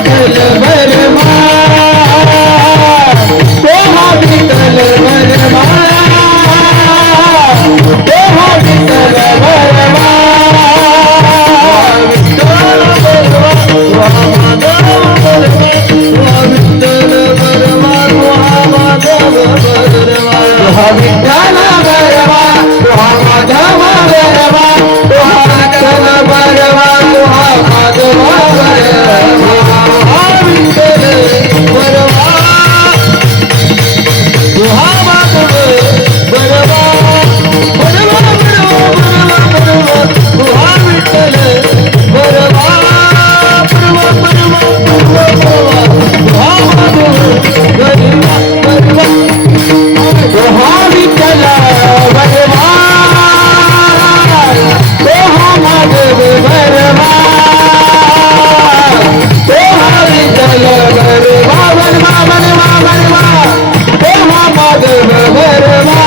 विठ्ठल बरमा तेव्हा विठ्ठल बरमा तेव्हा विठ्ठल बरमा विठ्ठल बरमा माधव बरमा विठ्ठल बरमा माधव बरमा विठ्ठल बरमा माधव बरमा विठ्ठल बरमा माधव बरमा विठ्ठल बरमा माधव बरमा बरमा विठ्ठल बरमा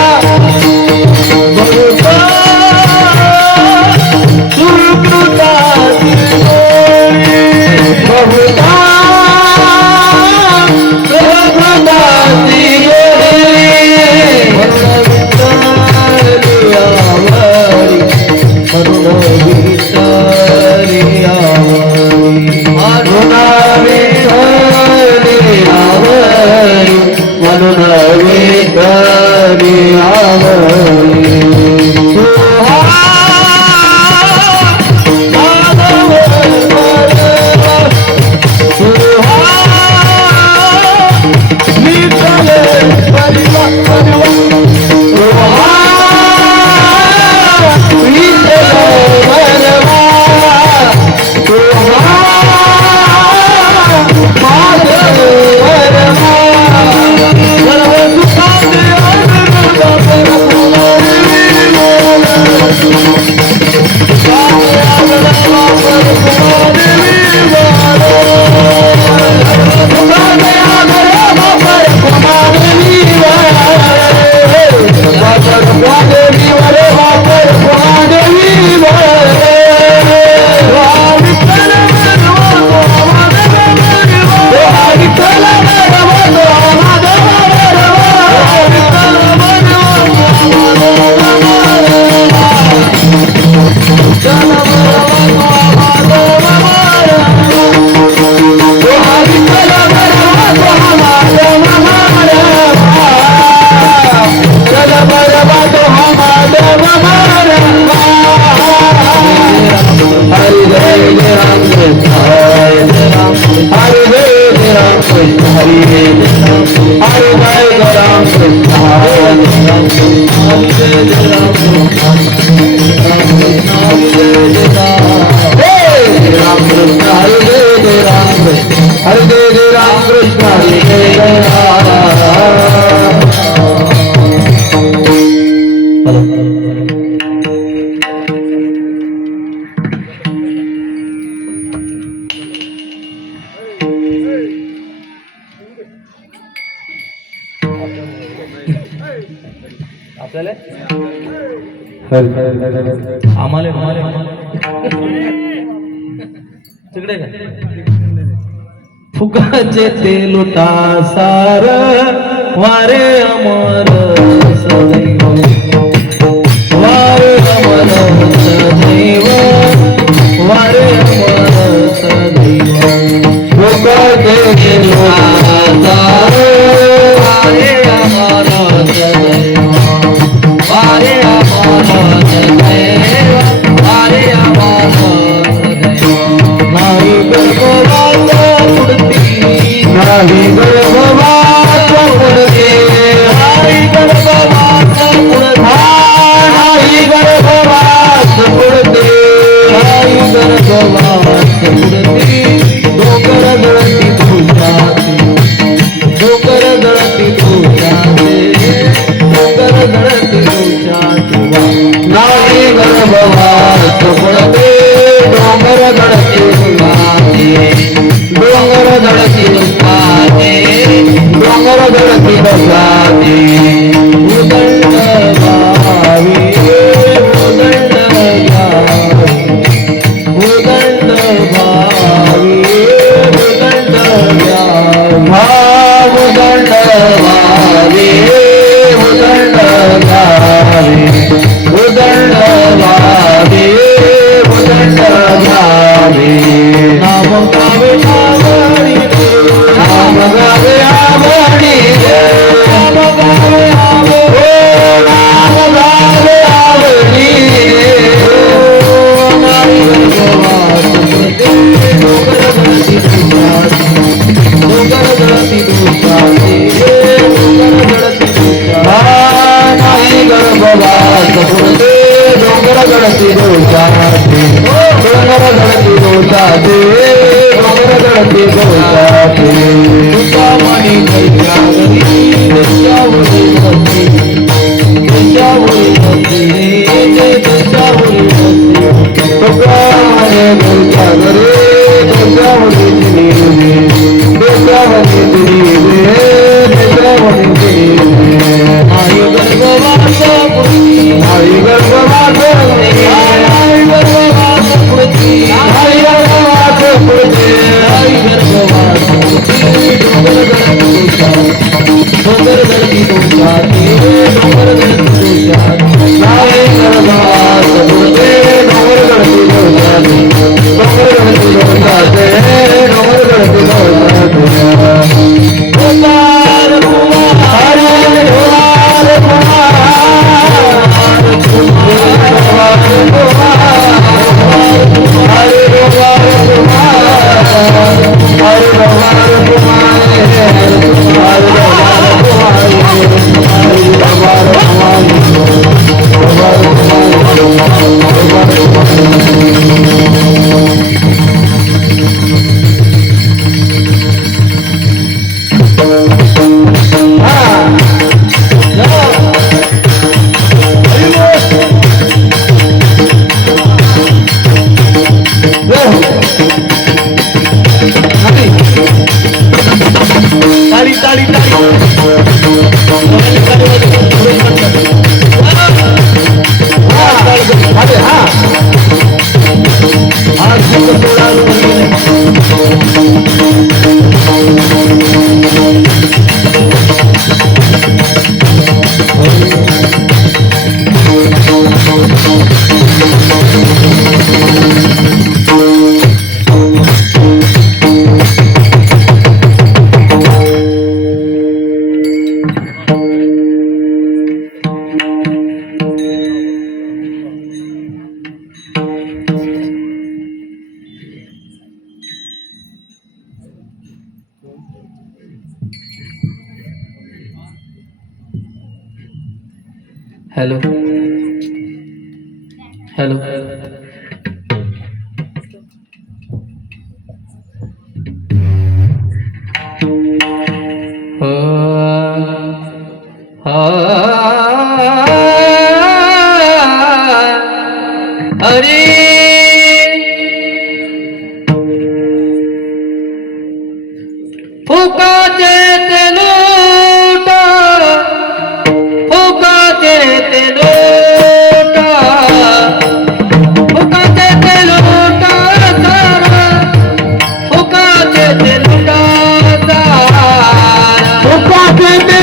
आम्हाला तिकडे का फुकाचे ते लुटा सार वारे अमर सदैव वारे अमर सदैव वारे अमर सदैव फुकाचे ते लुटा सार वारे अमर सदैव वारे अमर सदैव वारे अमर नाही गर्भवास पुढती नाही गर्भवास पुढते नाही गर्भवास पुढता नाही गर्भवास पुढते नाही गर्भवास पुढते डोकर दळती तुझ्याची डोकर दळती तुझ्याचे डोकर दळती तुझ्याची नाही गर्भवास पुढते डोंगर दळती तुझ्याचे डोंगर दळती तुझ्याचे गावे आवडी रे नाम गावे आवडी रे नाम गावे आवडी नाम गावे आवडी रे नारी गर्भवास पुरते डोंगर गळती दुचाते डोंगर गळती दुचाते डोंगर गळती दुचाते नाही गर्भवास पुरते डोंगर गळती दोषाते डोंगर गळती दोषाते डोंगर गळती दोषाते तुकामणी कैच्या घरी देशावरी वसती देशावरी वसती रे देशावरी वसती तुकामणी कैच्या घरी देशावरी दिली देशावरी दिली देशावरी दिली आई गर्भवास पुरती आई गर्भवास आई गर्भवास पुरती आई गर्भवास पुरते आई गर्भवास पुरती डोंगर गळती दोषाते डोंगर गळती दोषाते आई गर्भवास पुरते डोंगर गळती दोषाते डोंगर गळती दोषाते डोंगर गळती दोषाते ओकार कुमार हरे कुमार कुमार ताली ताली ताली हेलो हेलो अरे फुकाचे ते लोटा फुकाचे ते लोटा फुकाचे ते लोटा सारा फुकाचे ते लोटा सारा फुकाचे ते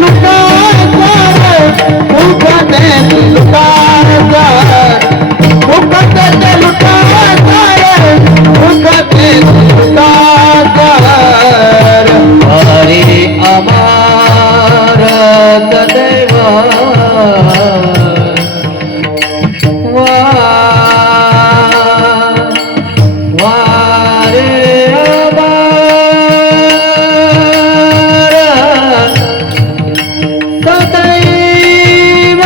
लुटासार फुकाचे ते लुटासार फुकाचे ते लुटासार फुकाचे ते लुटासार हरे अमर सदैव वारे अमर सदैव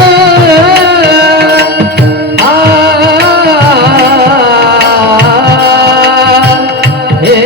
हे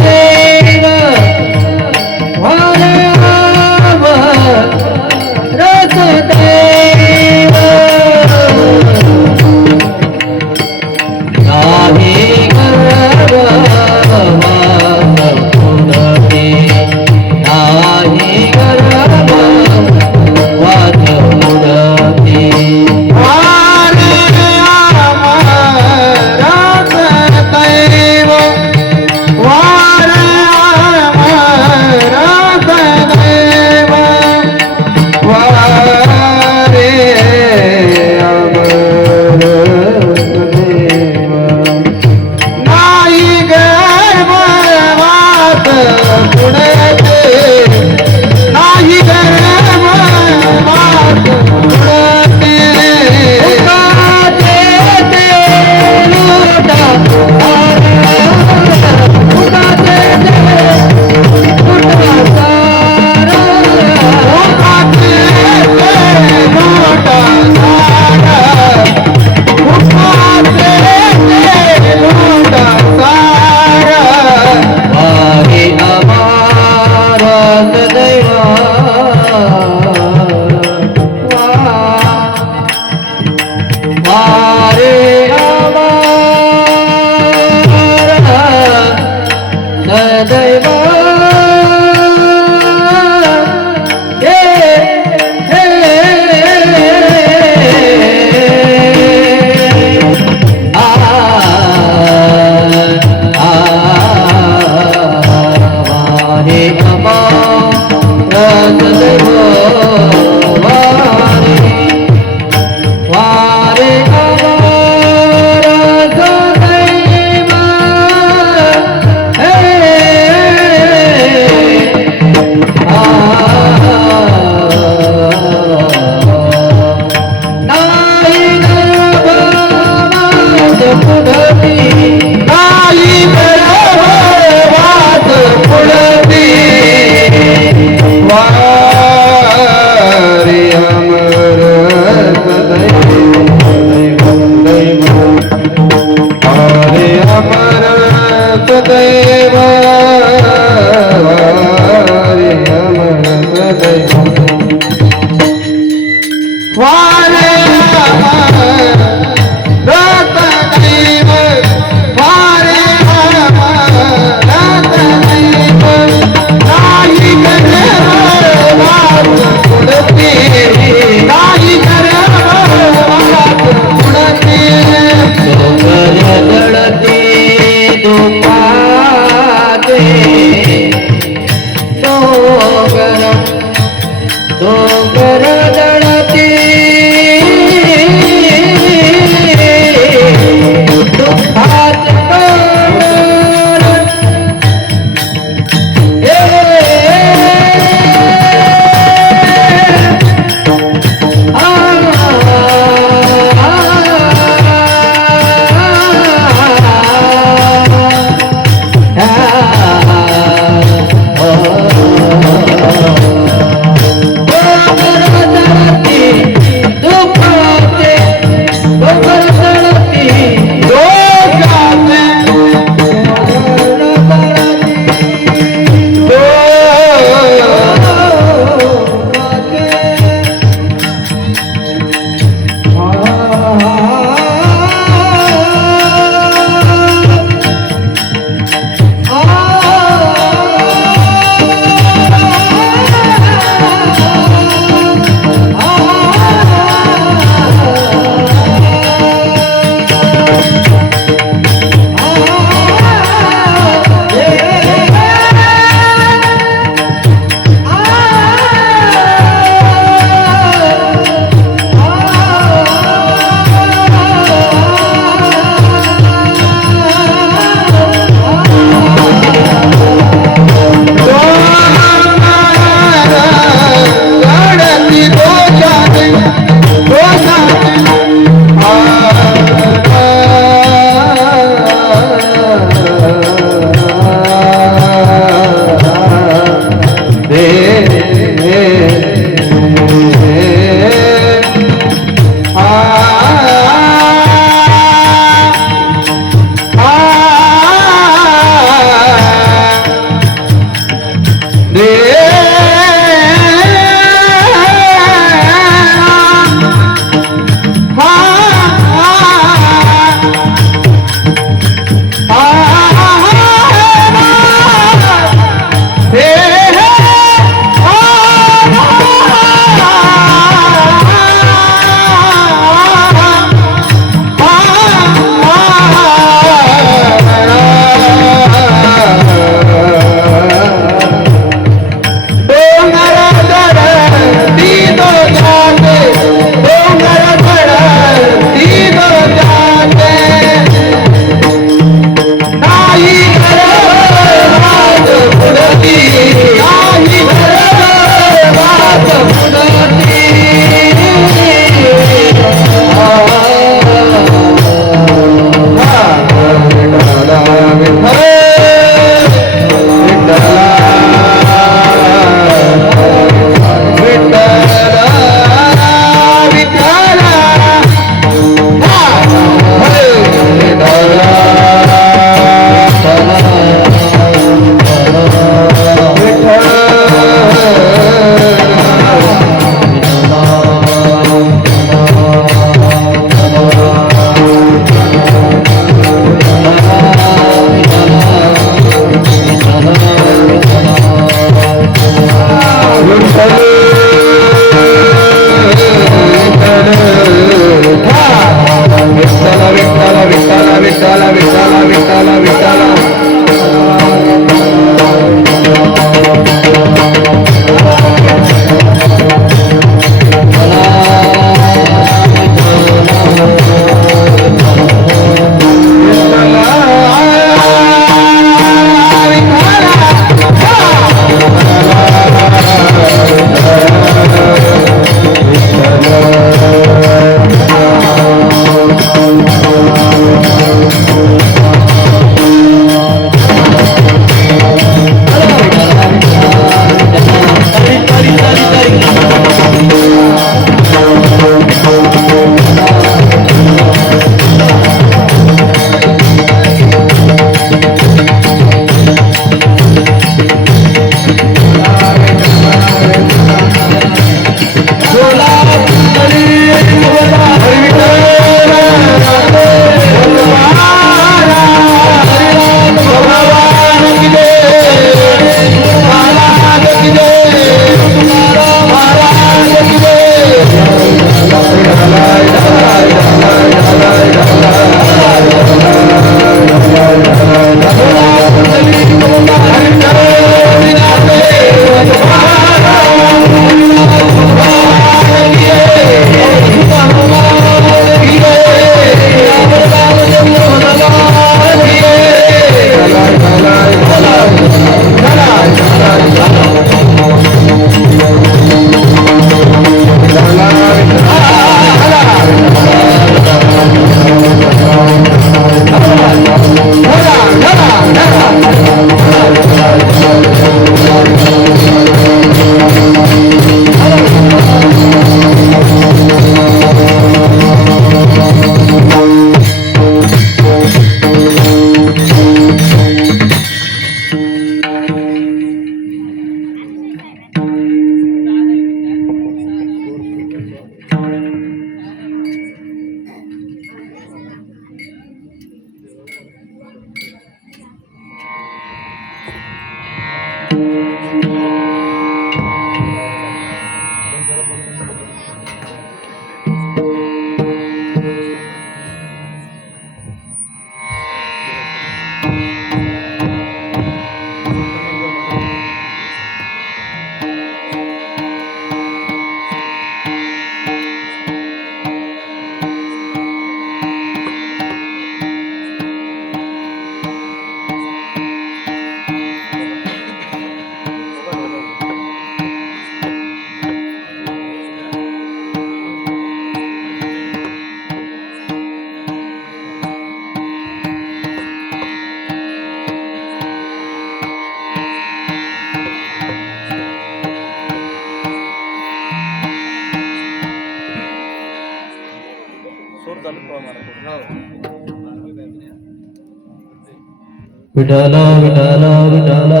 विठाला विठाला विठाला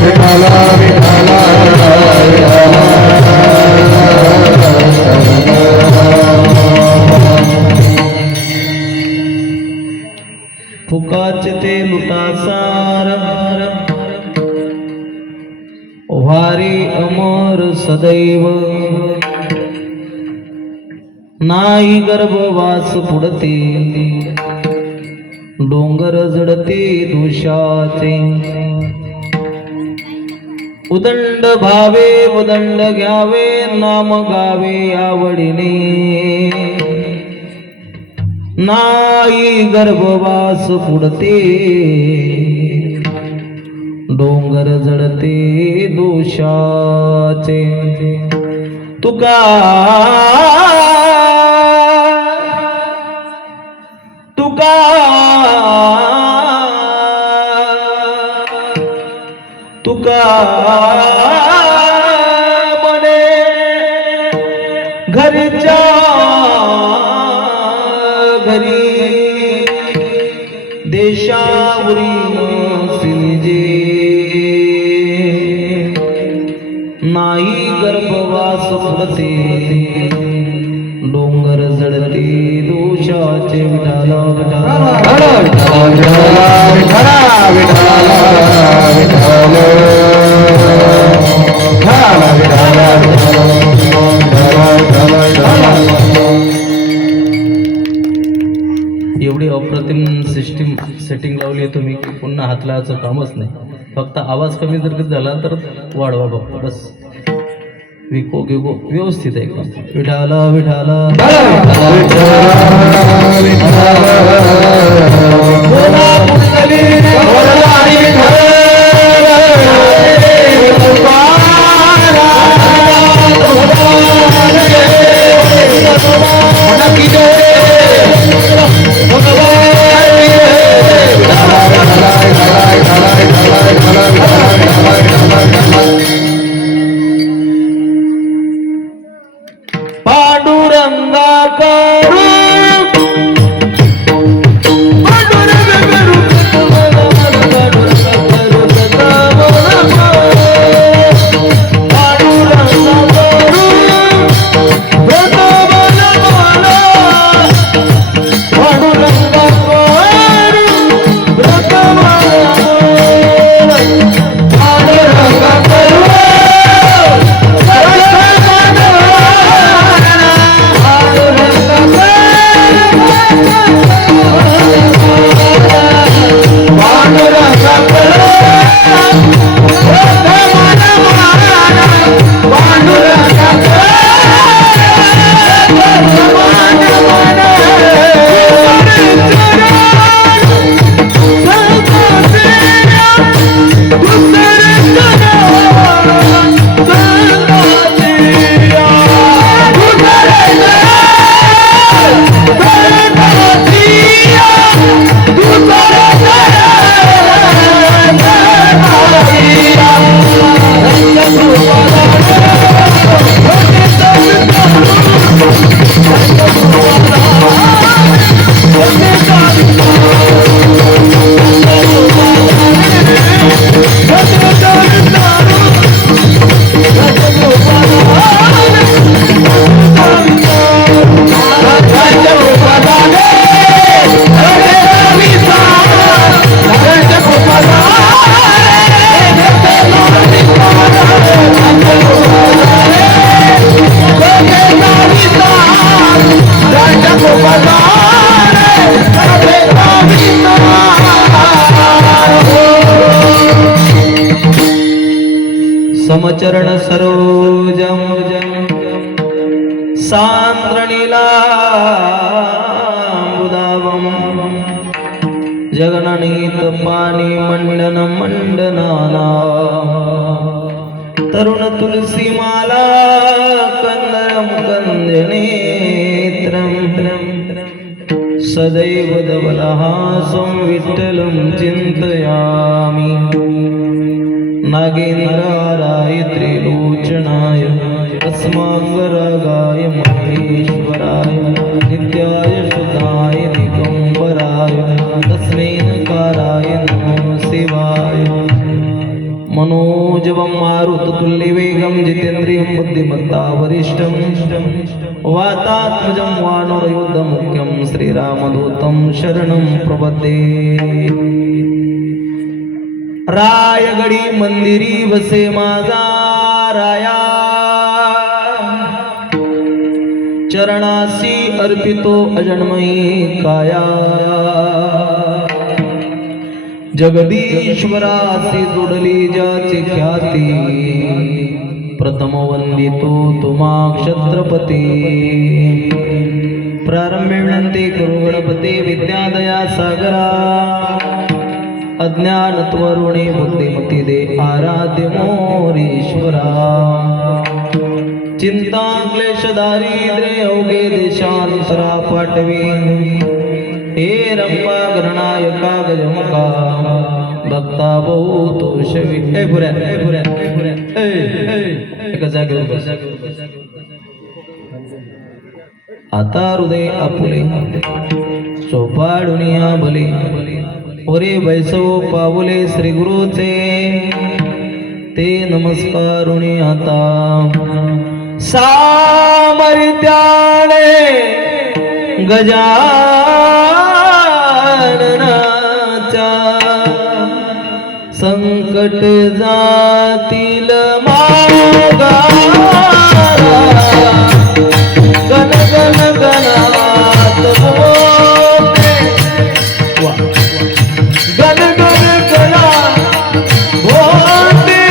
विठाला विठाला फुकाच ते लुटासार वारी अमर सदैव नाही गर्भवास पुढते डोंगर जडते दोषाचे उदंड भावे उदंड घ्यावे नाम गावे आवडीने नाही गर्भवास पुढते डोंगर जडते दोषाचे तुका तुका तुका म्हणे घरच्या घरी देशावरी नसिजे नाही गर्भवास पुढते डोंगर जडते दोषाचे विठाला एवढी अप्रतिम सिस्टीम सेटिंग लावली आहे तुम्ही की पुन्हा हात लावायचं कामच नाही. फक्त आवाज कमी जर झाला तर वाढवा फक्त बस. विको गिको व्यवस्थित आहे एकदम. विठाला विठाला पांडुरंगा करू सान्द्रणीला बुदावम जगननीत पाणी मंडन मंडनाना तरुण तुलसी माला कंदरम कंदनेत्रम सदैव धवलहासं विठ्ठलं चिन्तयामि नागेन्द्राय त्रिलोचनाय अस्मांगरागाय महेश्वराय नित्याय शुद्धाय दिगंबराय तस्मै नकाराय नमो शिवाय मनोजवं मारुततुल्यवेगं जितेन्द्रियं बुद्धिमत्ता वरिष्ठं वातात्मजं वानरयुद्धमुख्यं श्रीरामदूतं शरणं प्रपद्ये रायगडी मंदिरी वसे माझा राया चरणासी अर्पितो अजन्मयी काया जगदीश्वरासी जोडली ज्याची ख्याती प्रथम वंदितो तुम्हा क्षत्रपती प्रारंभे विनंती करू गणपती विद्यादया सागरा अज्ञान त्वरुणी बुद्धिमती दे आराध्य मोरीश्वरा चिंता क्लेश दारिद्र्य अवघे देशांतरा पाठवी हे रंबा गणनायका गजमुखा भक्ता बहुतो शवी ए पुऱ्या एका जागेवर बस आता हृदय आपुले चोपाडुनिया भले ओरे वैसव पावले श्री गुरुचे ते नमस्कारुणी आता सामर्थ्याने गजाननाचा संकट जातील मागा गण गण गणात बोले गण गण गणा बोले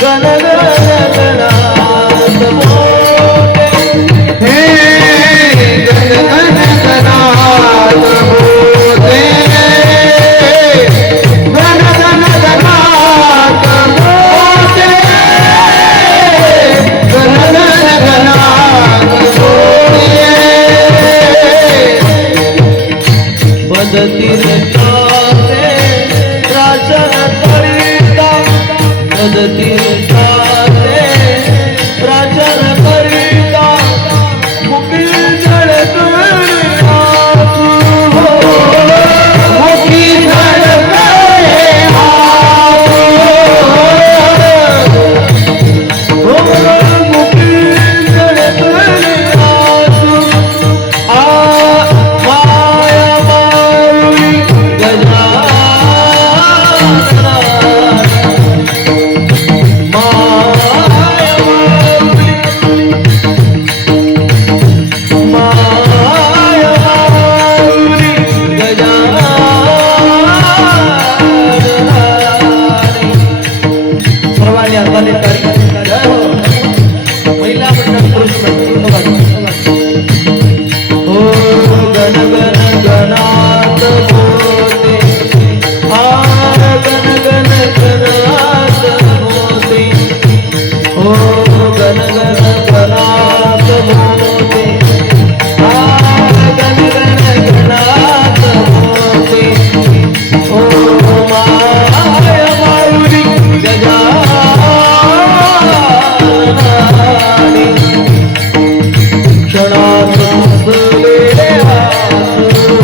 गण गण गणात बोले हे गण गण गणात बोले गण गण गणात बोले गण गण गणात बोले बदतीर चाले राजन करिता बदतीर चाले राजन करिता मुखी झळकणे आसू हो मुखी झळकणे आसू हो मुखी झळकणे आसू आ माया मारुली गजानना सर्वांनी हाताने ताली जय हो महिला मंडळ पुरुष मंडळ हो गण गण गणात बोले आ गण गण गणात बोले हो गण गण गणात बोले आ गण गण गणात बोले हो माया मारुली गजाननानी क्षणात मुसले हासू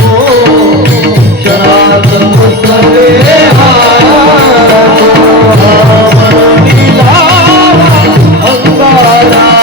क्षणात मुसले हासू मनोनी लावा अंगारा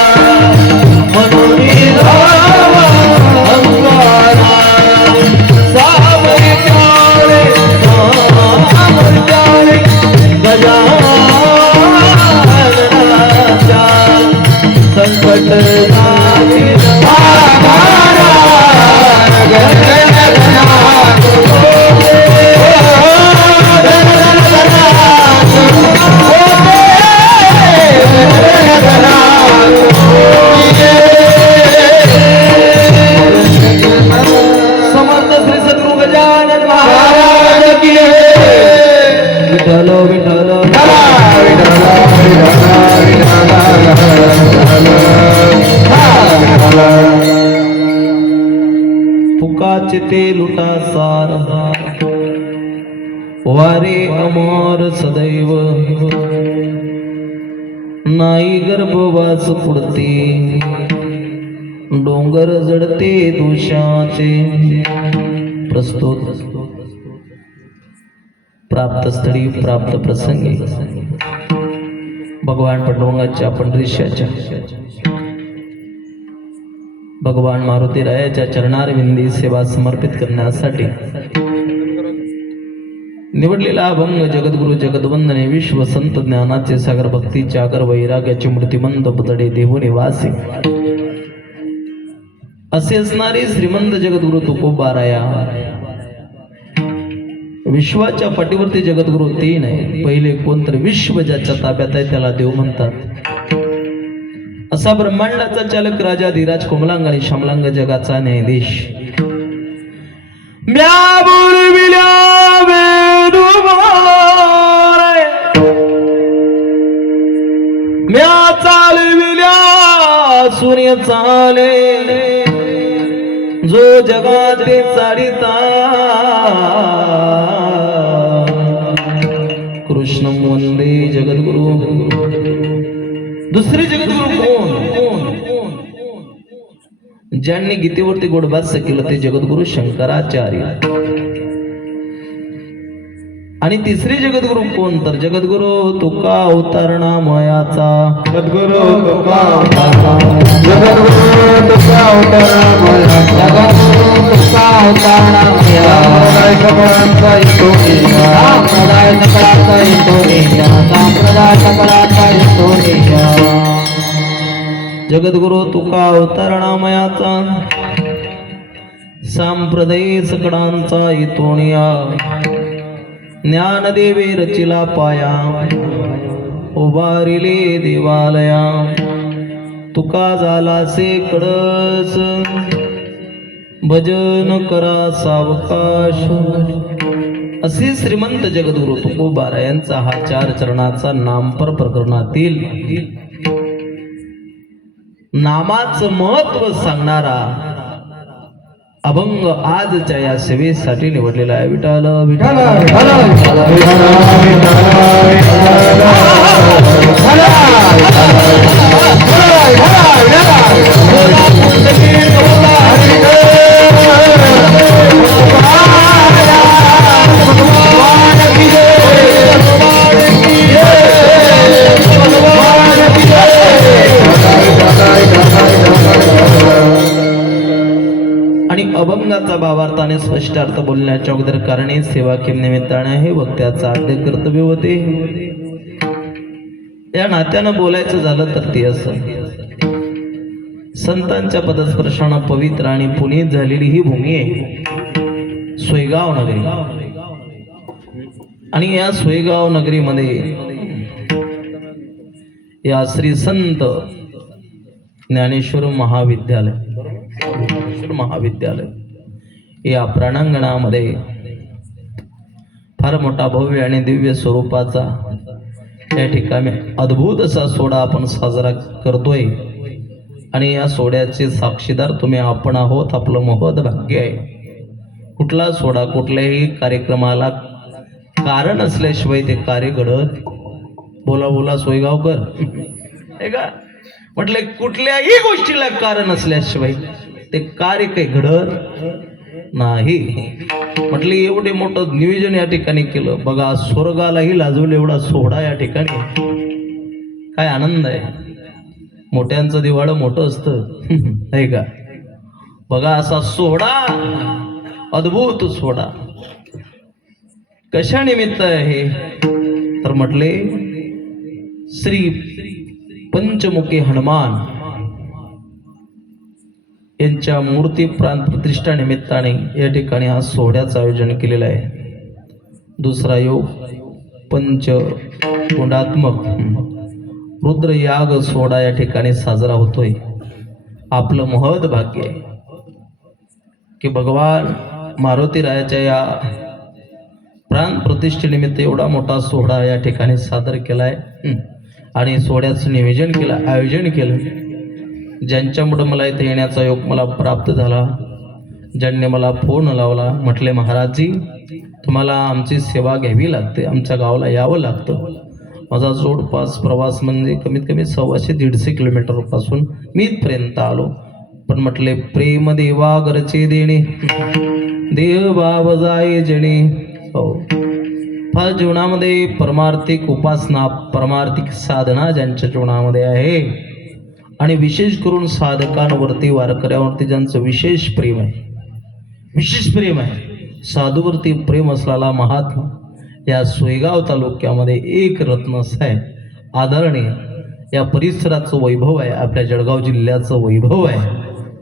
चिते लुटा सार वारे अमर सदैव नाही गर्भवास पुढते डोंगर जडते दोषाचे प्रस्तुत प्राप्त स्थळी प्राप्त प्रसंगी भगवान पांडुरंगाच्या पंढरीशाच्या भगवान मारुती रायाच्या चरणारविंदी सेवा समर्पित करण्यासाठी निवडलेला अभंग जगद्गुरु जगद्वंदने विश्व संत ज्ञानाचे सागर भक्तीचे आगर वैराग्याचे मूर्तिमंत पुतळे देव निवासी असे असणारे श्रीमंत जगद्गुरु तुकोबाराया विश्वाच्या पाठीवरती जगद्गुरु तीन आहे. पहिले कोणतरी विश्व ज्याच्या ताब्यात आहे त्याला देव म्हणतात. असा ब्रह्मांडाचा चालक राजा धीराज कोमलांग आणि श्यामलांग जगाचा न्यायाधीश म्या बोलविल्या वेदुमारे म्या चालविल्या सूर्य चाले जो जगाते चालिता कृष्ण वंदे जगद्गुरु. दुसरे जगद्गुरु कोण? ज्यांनी गीतेवरती गोडभाष्य केलं ते जगद्गुरु शंकराचार्य. आणि तिसरे जगद्गुरु कोण तर जगद्गुरु तुका अवतारणा मयाचा. जगद्गुरु तुका अवतारणा जगद्गुरु तुका अवतारणा मया जगद्गुरु तुका अवतारणा मया संप्रदाय सकळाचा येतो निया संप्रदाय सकळाचा येतो निया. जगद्गुरु तुका अवतारणा मयाचा संप्रदाय सकळांचा येतो निया. ज्ञानदेवे रचिला पाया उभारिले देवालया तुका झाला से कडस भजन करा सावकाश. असे श्रीमंत जगद्गुरु तुकोबारा यांचा हा 4 चरणाचा नामपर प्रकरणातील नामाचं महत्व सांगणारा अभंग आजच्या या सेवेसाठी निवडलेला आहे. विठाल विठाल आणि अभंगाचा भावार्थाने स्पष्ट अर्थ बोलण्याच्या अगोदर कारणे सेवा किम निमित्ताने हे वक्त्याचा आद्य कर्तव्य होते. या नात्यानं बोलायचं झालं तर ते असं संतांच्या पदस्पर्शानं पवित्र आणि पुनीत झालेली ही भूमी आहे सोयगाव नगरी. आणि या सोयगाव नगरीमध्ये या श्री संत ज्ञानेश्वर महाविद्यालय या प्रांगणामध्ये फार मोठा भव्य आणि दिव्य स्वरूपाचा या ठिकाणी अद्भुत असा सोहळा आपण साजरा करतोय. आणि या सोहळ्याचे साक्षीदार तुम्ही आपण आहोत. आपलं महत् भाग्य आहे. कुठला सोहळा कुठल्याही कार्यक्रमाला कारण असल्याशिवाय ते कार्य घडत. बोला बोला सोयगावकर हे का म्हटले कुठल्याही गोष्टीला कारण असल्याशिवाय ते कार्य काही घडत नाही. म्हटले एवढे मोठं नियोजन या ठिकाणी केलं. बघा स्वर्गालाही लाजवलं एवढा सोहळा या ठिकाणी. काय आनंद आहे. मोठ्यांचं दिवाळं मोठं असतं आहे का. बघा असा सोहळा अद्भुत सोहळा कशा निमित्त आहे तर म्हटले श्री पंचमुखी हनुमान यांच्या मूर्ती प्राण प्रतिष्ठा निमित्ताने या ठिकाणी हा सोहळ्याचं आयोजन केलेलं आहे. दुसरा योग पंचकुंडात्मक रुद्रयाग सोहळा या ठिकाणी साजरा होतोय. आपलं महत् भाग्य आहे की भगवान मारुती रायाच्या या प्राण प्रतिष्ठेनिमित्त एवढा मोठा सोहळा या ठिकाणी सादर केलाय. आणि सोहळ्याचं नियोजन केलं आयोजन केलं. ज्यांच्यामुळे मला इथे येण्याचा योग मला प्राप्त झाला ज्यांनी मला फोन लावला, म्हटले महाराजजी तुम्हाला आमची सेवा घ्यावी लागते, आमच्या गावाला यावं लागतं. माझा जवळपास प्रवास म्हणजे कमीत कमी 150-150 किलोमीटरपासून मी इथपर्यंत आलो. पण म्हटले प्रेम देवा घरचे देणे, देव बाब जाय जणे. हो, फार जीवनामध्ये परमार्थिक उपासना, परमार्थिक साधना ज्यांच्या जीवनामध्ये आहे आणि विशेष करून साधकांवरती, वारकऱ्यावरती ज्यांचं विशेष प्रेम आहे, विशेष प्रेम आहे, साधूवरती प्रेम असलेला महात्मा या सोयगाव तालुक्यामध्ये एक रत्न आहे, आदरणीय या परिसराचं वैभव आहे, आपल्या जळगाव जिल्ह्याचं वैभव आहे,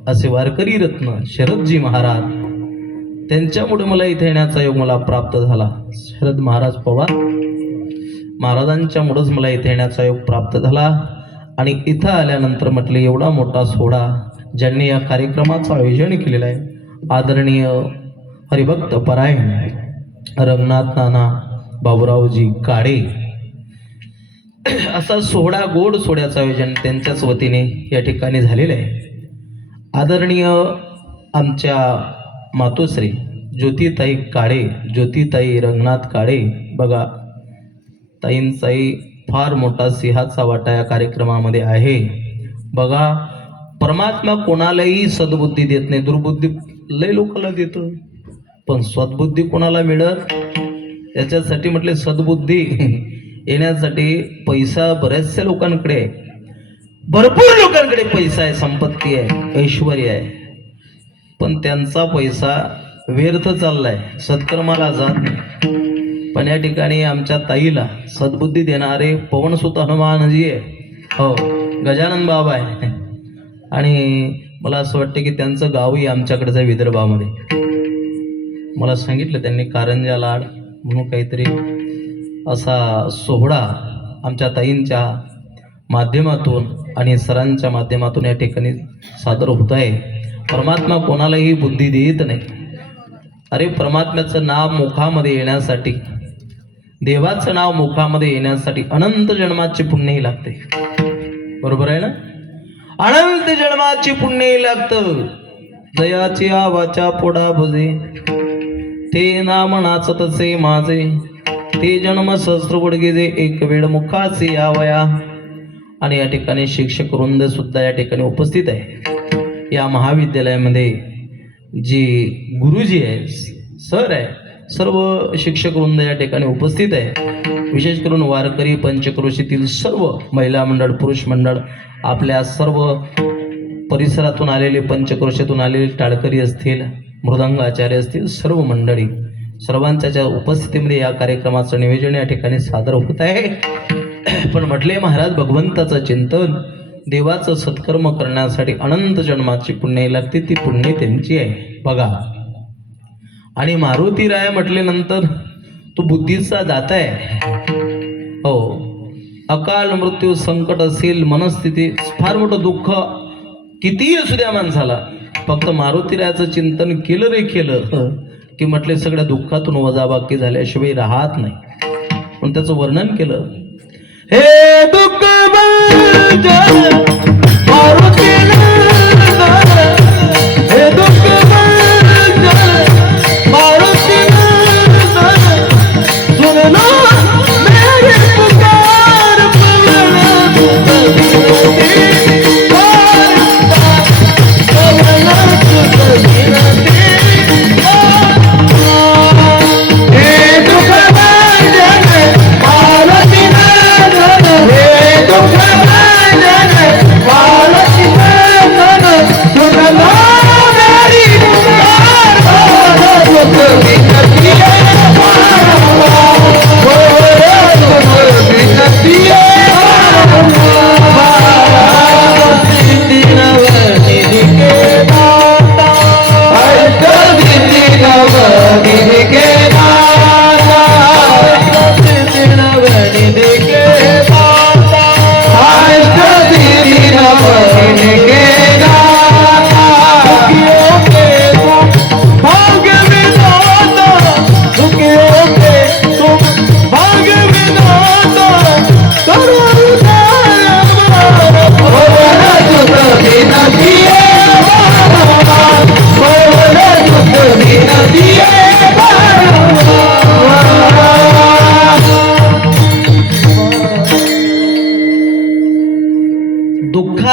असे वारकरी रत्न शरदजी महाराज. त्यांच्यामुळे मला इथे येण्याचा योग मला प्राप्त झाला. शरद महाराज पवार महाराजांच्यामुळेच मला इथे येण्याचा योग प्राप्त झाला. आणि इथं आल्यानंतर म्हटले एवढा मोठा सोहळा ज्यांनी या कार्यक्रमाचं आयोजन केलेलं आहे, आदरणीय हरिभक्त परायण रंगनाथ नाना बाबूरावजी काळे, असा सोहळा, गोड सोहळ्याचं आयोजन त्यांच्याच वतीने या ठिकाणी झालेलं आहे. आदरणीय आमच्या मातोश्री ज्योतिताई काळे, ज्योतिताई रंगनाथ काळे, बघा ताईंचाही फार मोठा सिंहाचा वाटा या कार्यक्रमामध्ये आहे. बघा, परमात्मा कोणालाही सद्बुद्धी देत नाही, दुर्बुद्धी लय लोकांना देतो, पण सद्बुद्धी कोणाला मिळत, याच्यासाठी म्हटले सद्बुद्धी येण्यासाठी पैसा बऱ्याचशा लोकांकडे आहे, भरपूर लोकांकडे पैसा आहे, संपत्ती आहे, ऐश्वर आहे, पण त्यांचा पैसा व्यर्थ चाललाय, सत्कर्माला जात नाही. पण या ठिकाणी आमच्या ताईला सद्बुद्धी देणारे पवनसुत हनुमानजी आहे, हो, गजानन बाबा आहे. आणि मला असं वाटतं की त्यांचं गावही आमच्याकडचं आहे विदर्भामध्ये. मला सांगितलं त्यांनी कारंजा लाड म्हणून काहीतरी असा सोहळा आमच्या ताईंच्या माध्यमातून आणि सरांच्या माध्यमातून या ठिकाणी सादर होत आहे. परमात्मा कोणालाही बुद्धी देत नाही. अरे, परमात्म्याचं नाव मुखामध्ये येण्यासाठी, देवाचं नाव मुखामध्ये येण्यासाठी अनंत जन्माची पुण्यही लागते, बरोबर आहे ना? अनंत जन्माची पुण्यही लागतं. जयाची आवाच्या पोडा भुजे, ते नाम नाचतसे माझे, ते जन्म सहस्र वडगे एक वेळ मुखाचे यावया. आणि या ठिकाणी शिक्षक वृंद सुद्धा या ठिकाणी उपस्थित आहे. या महाविद्यालयामध्ये जी गुरुजी आहे, सर आहे, सर्व शिक्षक वृंद या ठिकाणी उपस्थित आहे. विशेष करून वारकरी पंचक्रोशीतील सर्व महिला मंडळ, पुरुष मंडळ, आपल्या सर्व परिसरातून आलेले, पंचक्रोशीतून आलेले टाळकरी असतील, मृदंगाचार्य असतील, सर्व मंडळी, सर्वांच्या उपस्थितीमध्ये या कार्यक्रमाचं नियोजन या ठिकाणी सादर होत आहे. पण म्हटले महाराज, भगवंताचं चिंतन, देवाचं सत्कर्म करण्यासाठी अनंत जन्माची पुण्य लागते, ती पुण्य त्यांची आहे. बघा, आणि मारुती राय म्हटल्यानंतर तो बुद्धीचा दाता आहे. हो, अकाल मृत्यू, संकट असेल, मनस्थिती, फार मोठं दुःख कितीही असू द्या माणसाला, फक्त मारुती रायाचं चिंतन केलं रे केलं की म्हटले सगळ्या दुःखातून वजाबाकी झाल्याशिवाय राहत नाही. पण त्याचं वर्णन केलं, हे दुःख मारुती, हे दुःख मारुती, सुनलो मेरी पुकार,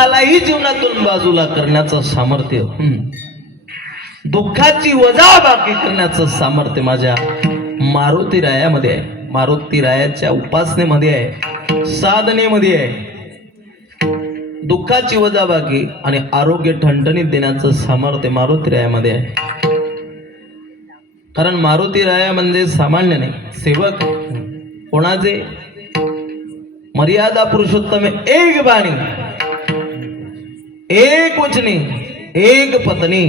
दुःखालाही जीवनातून बाजूला करण्याचं सामर्थ्य, दुःखाची वजाबाकी करण्याचं सामर्थ्य माझ्या मारुती रायामध्ये आहे, मारुती रायाच्या उपासनेमध्ये आहे, साधनेमध्ये आहे. दुःखाची वजाबाकी आणि आरोग्य ठणठणीत देण्याचं सामर्थ्य मारुती रायामध्ये आहे. कारण मारुती राया म्हणजे सामान्य नाही, सेवक कोणाचे? मर्यादा पुरुषोत्तम एक बाणी, एक वचनी, एक पत्नी.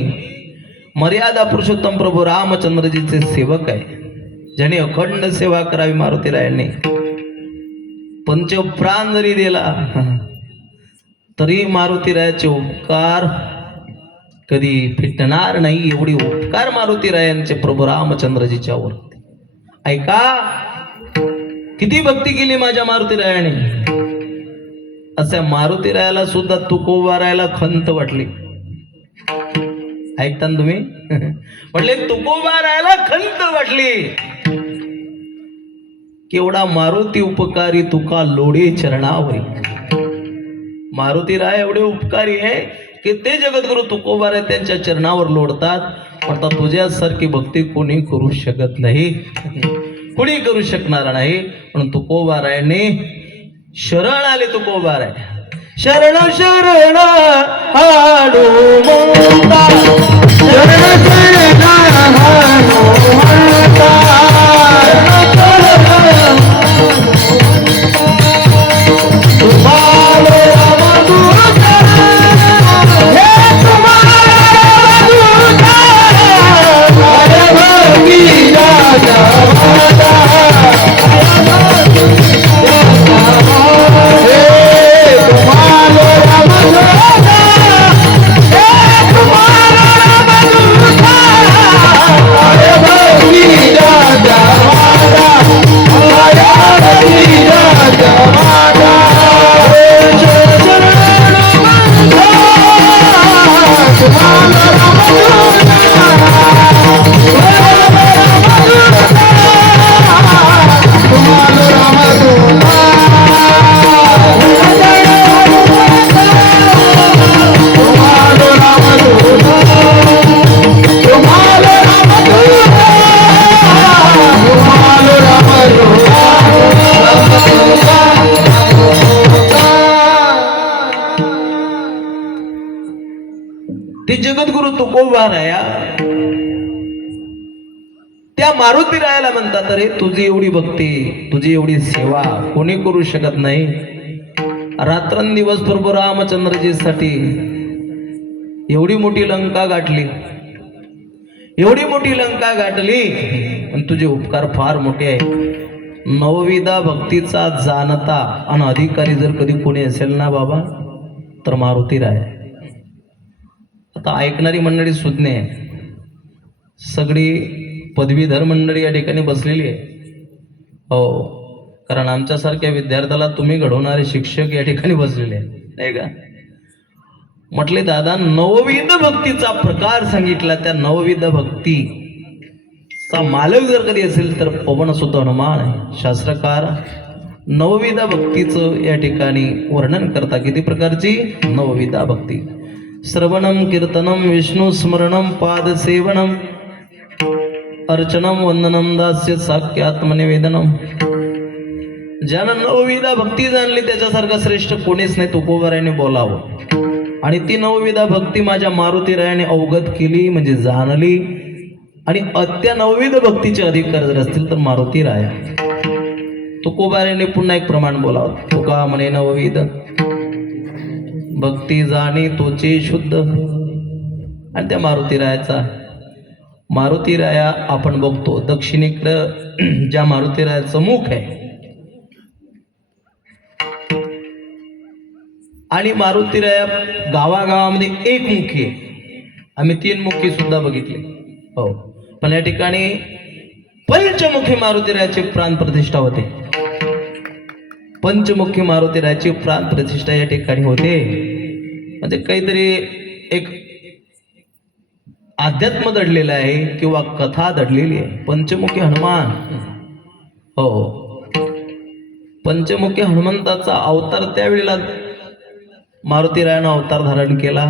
मर्यादा पुरुषोत्तम प्रभू रामचंद्रजीचे सेवक आहे, ज्याने अखंड सेवा करावी मारुती रायांनी. पंचप्राण जरी दिला तरी मारुती रायाचे उपकार कधी फिटणार नाही, एवढी उपकार मारुती रायांचे प्रभू रामचंद्रजीच्या वर. ऐका, किती भक्ती केली माझ्या मारुती रायाने. अशा मारुती रायाला सुद्धा तुकोबारायला खंत वाटली. ऐकता ना तुम्ही? म्हटले तुकोबारायला खंत वाटली. केवढा मारुती उपकारी तुका लोडे चरणावरी. मारुती राय एवढे उपकारी आहे की ते जगद्गुरु तुकोबाराय त्यांच्या चरणावर लोडतात. आता तुझ्यासारखी भक्ती कोणी करू शकत नाही, कोणी करू शकणार नाही. म्हणून तुकोबारायने शरण आले. तुकोबाराय शरण शरण हनुमंता, शरण शरण हनुमंता, ते जगद्गुरु तुकोबाराया त्या मारुती रायाला म्हणतात, अरे तुझी एवढी भक्ती, तुझी एवढी सेवा कोणी करू शकत नाही. रात्रंदिवस प्रभू रामचंद्रजीसाठी एवढी मोठी लंका गाठली, एवढी मोठी लंका गाठली. पण तुझे उपकार फार मोठे आहे. नवविधा भक्तीचा जाणता आणि अधिकारी जर कधी कोणी असेल ना बाबा, तर मारुती राय. आता ऐकणारी मंडळी सुज्ञ आहे, सगळी पदवीधर मंडळी या ठिकाणी बसलेली आहे. हो, कारण आमच्यासारख्या विद्यार्थ्याला तुम्ही घडवणारे शिक्षक या ठिकाणी बसलेले आहे, नाही का? म्हटले दादा, नवविध भक्तीचा प्रकार सांगितला. त्या नवविध भक्तीचा मालक जर कधी असेल तर पवन सुद्धा हनुमान आहे. शास्त्रकार नवविधा भक्तीचं या ठिकाणी वर्णन करता. किती प्रकारची नवविधा भक्ती? श्रवणम कीर्तनम विष्णू स्मरणम पादसेवनम अर्चनम वंदनम दास्य साख्यात्मनिवेदनम. ज्यानं नवविधा भक्ती जाणली त्याच्यासारखा श्रेष्ठ कोणीच नाही. तुकोबारायाने बोलावं. आणि ती नवविधा भक्ती माझ्या मारुती रायाने अवगत केली, म्हणजे जाणली. आणि अत्या नवविध भक्तीचे अधिकार जर असतील तर मारुती राया. तुकोबारायाने पुन्हा एक प्रमाण बोलावं. तुका म्हणे नवविध भक्ती जाणी तोचे शुद्ध. आणि त्या मारुती रायाचा, मारुती राया आपण बघतो दक्षिणेकडं ज्या मारुती रायाचं मुख आहे, आणि मारुती राया गावागावामध्ये एकमुखी आहे. आम्ही 3 मुखी सुद्धा बघितले. हो, पण या ठिकाणी पंचमुखी मारुती रायाची प्राण प्रतिष्ठा होते. पंचमुखी मारुती रायाची प्राण प्रतिष्ठा या ठिकाणी होते. म्हणजे काहीतरी एक अध्यात्म दडलेलं आहे किंवा कथा दडलेली आहे. पंचमुखी हनुमान, हो, पंचमुखी हनुमंताचा अवतार त्यावेळेला मारुतीरायानं अवतार धारण केला.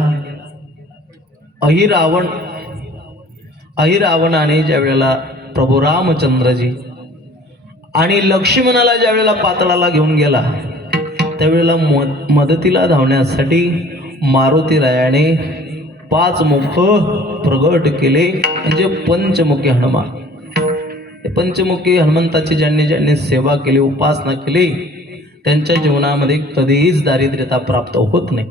अहिरावणाने ज्या वेळेला प्रभू रामचंद्रजी आणि लक्ष्मणाला ज्या वेळेला पाताळाला घेऊन गेला त्यावेळेला मदतीला धावण्यासाठी मारुतीरायाने 5 मुख प्रगट केले, म्हणजे पंचमुखी हनुमान. पंचमुखी हनुमंताची ज्यांनी सेवा केली, उपासना केली, त्यांच्या जीवनामध्ये कधीच दारिद्र्यता प्राप्त होत नाही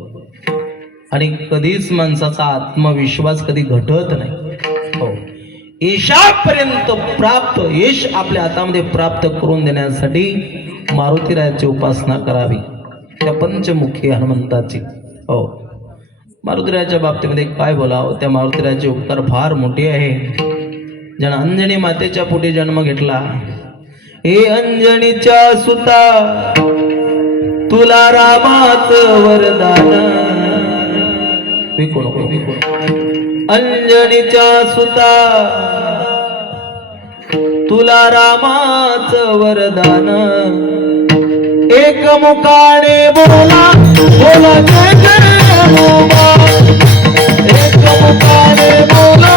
आणि कधीच माणसाचा आत्मविश्वास कधी घटत नाही. हो, यशापर्यंत प्राप्त यश आपल्या हातामध्ये प्राप्त करून देण्यासाठी मारुतीरायाची उपासना करावी, त्या पंचमुखी हनुमंताची. हो, मारुतीरायाच्या बाबतीमध्ये काय बोलावं, त्या मारुतीरायाचे उपकार फार मोठे आहे. ज्यानं अंजनी मातेच्या पोटी जन्म घेतला, हे अंजनीच्या सुता तुला रामाचं वरदान, विकू नको. अंजनीच्या सुता तुला रामाचं वरदान, एक मुखाने बोला बोला जय जय हनुमान, एक मुखाने बोला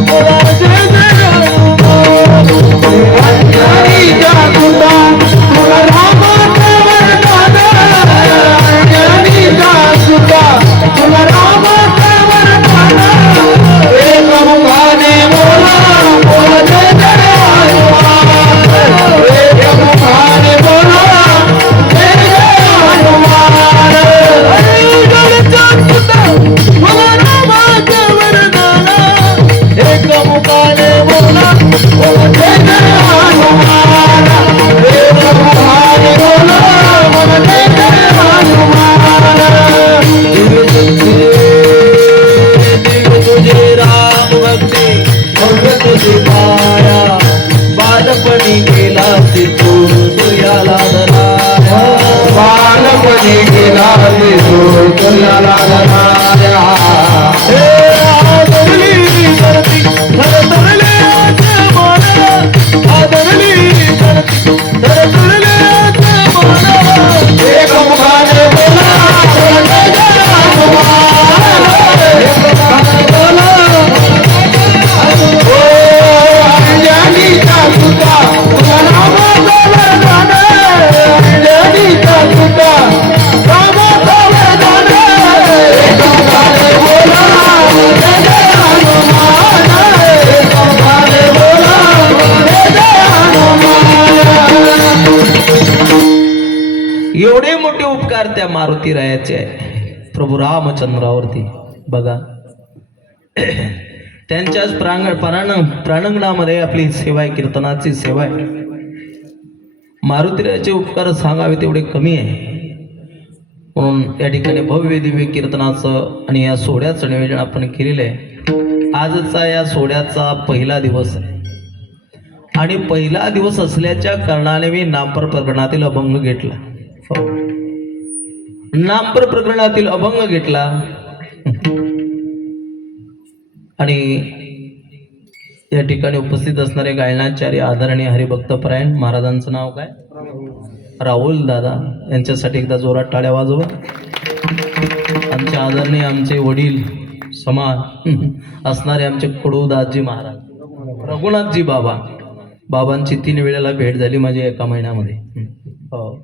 बोला जय जय हनुमान. अंजनीच्या सुता तुला रामाचं वरदान, अंजनीच्या सुता तुला रामाचं वरदान, एक मुखाने बोला बोला जय जय हनुमान, एक मुखाने बोला जय जय हनुमान. अंजनीच्या सुता तुला रामाचं वरदान, एक मुखाने बोला बोला जय जय हनुमान, एक मुखाने बोला बोला जय जय हनुमान. दिव्य तुझे राम भक्ती, भव्य तुझी माया, बालपणी गेला तू तुझ्याला धराया, बालपणी गेला तू तुझ्याला धराया. हे आदरली धरती धरतरले आसमान, आदरली धरती धरतरले आसमान, एक मुखाने बोला बोला जय जय हनुमान, एक मुखाने बोला ओ अंजनीच्या सुता तुला रामाचं वरदान, अंजनीच्या सुता रामाचं वरदान, एक मुखाने बोला जय जय हनुमान, एक मुखाने बोला जय जय हनुमान. एवढे मोठे उपकार त्या मारुतीरायाचे आहे प्रभू रामचंद्रावरती. बघा, त्यांच्याच प्रांगणामध्ये आपली सेवा आहे, कीर्तनाची सेवा आहे. मारुतीरायाचे उपकार सांगावे तेवढे कमी आहे. म्हणून या ठिकाणी भव्य दिव्य कीर्तनाचं आणि या सोहळ्याचं नियोजन आपण केलेलं आहे. आजचा या सोहळ्याचा पहिला दिवस आहे आणि पहिला दिवस असल्याच्या कारणाने मी नामपर प्रकरणातील अभंग घेतला. हो, नामपर प्रकरणातील अभंग घेतला आणि या ठिकाणी उपस्थित असणारे गायनाचार्य आदरणीय हरिभक्तपरायण महाराजांचं नाव काय, राहुल दादा, यांच्यासाठी एकदा जोरात टाळ्या वाजवा. आमचे आदरणीय आमचे वडील समान असणारे आमचे कडूदासजी महाराज, रघुनाथजी बाबा, बाबांची 3 वेळेला भेट झाली माझी एका महिन्यामध्ये. हो,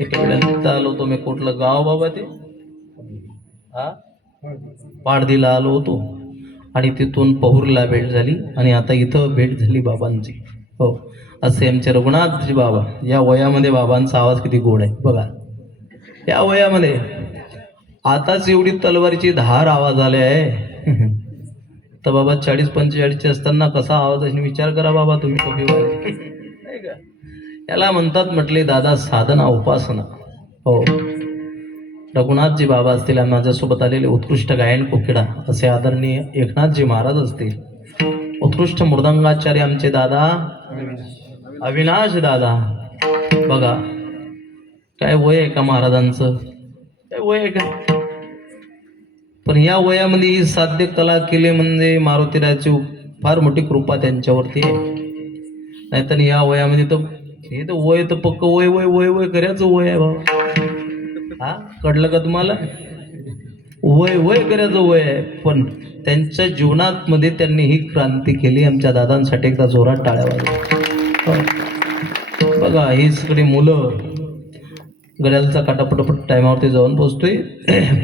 एका वेळेला आलो होतो मी, कुठलं गाव बाबा ते, हा पाडदीला आलो होतो आणि तिथून पहुरला भेट झाली आणि आता इथं भेट झाली बाबांची. हो, असे आमचे रघुनाथजी बाबा. या वयामध्ये बाबांचा आवाज किती गोड आहे बघा. या वयामध्ये आताच एवढी तलवारीची धार आवाज आले आहे तर बाबा 40-45 असताना कसा आवाज असेल विचार करा बाबा तुम्ही. कमी नाही का, याला म्हणतात म्हटले दादा साधना उपासना. हो, रघुनाथजी बाबा असतील, माझ्यासोबत आलेले उत्कृष्ट गायन कोकिळा असे आदरणीय एकनाथजी महाराज असतील, उत्कृष्ट मृदंगाचार्य आमचे दादा अविनाश दादा. बघा काय वय आहे का महाराजांचं, काय वय आहे का, पण या वयामध्ये ही साध्य कला केली म्हणजे मारुतीरायाची फार मोठी कृपा त्यांच्यावरती आहे. नाहीतर या वयामध्ये तर हे तर वय तर पक्क वय वय वय वय करायचं वय आहे बाबा. हा कळलं का तुम्हाला? वय वय करायचं वय आहे, पण त्यांच्या जीवनात मध्ये त्यांनी ही क्रांती केली. आमच्या दादांसाठी एकदा जोरात टाळ्या वाजवा. बघा ही सगळी मुलं गड्यालचा काटा पटपट टायमावरती जाऊन पोचतोय,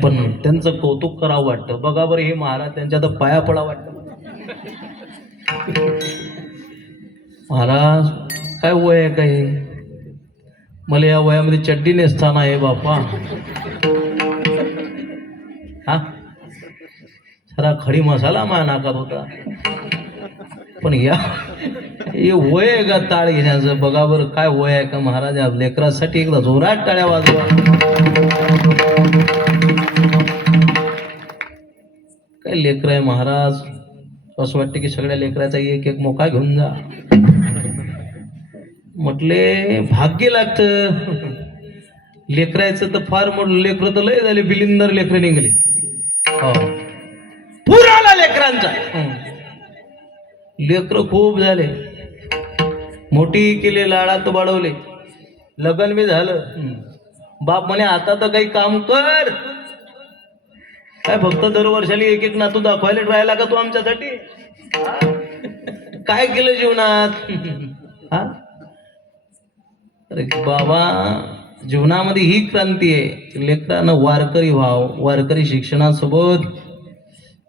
पण त्यांचं कौतुक करावं वाटतं. बघा बरं हे महाराज त्यांच्या आता पाया पडा वाटतं. महाराज काय वय आहे काय, मला या वयामध्ये चड्डी नेसताना आहे बापा. हा सारा खडी मसाला माझ्या नाकात होता, पण या हे वय आहे का टाळ घेण्याचं? बघा बरं काय वय आहे का महाराज. या लेकरासाठी एकदा जोरात टाळ्या वाजवा. काय लेकर आहे महाराज, असं वाटतं की सगळ्या लेकराचा एक एक मोका घेऊन जा. म्हटले भाग्य लागतं लेकरायचं तर फार मोठं. लेकर तर लय झाले, बिलिंदर लेकर निघले. हो पूर आला लेकरांचा. लेकर खूप झाले, मोठी केली, लाडात वाढवले, लग्न बी झालं. बाप म्हणे आता तर काही काम कर. काय फक्त दरवर्षाला एक एक नातू दाखवायला राहिला का तू आमच्यासाठी? काय केलं जीवनात? हा अरे बाबा जीवनामध्ये ही क्रांती आहे. लेकरांना वारकरी व्हाव. वारकरी शिक्षणासोबत,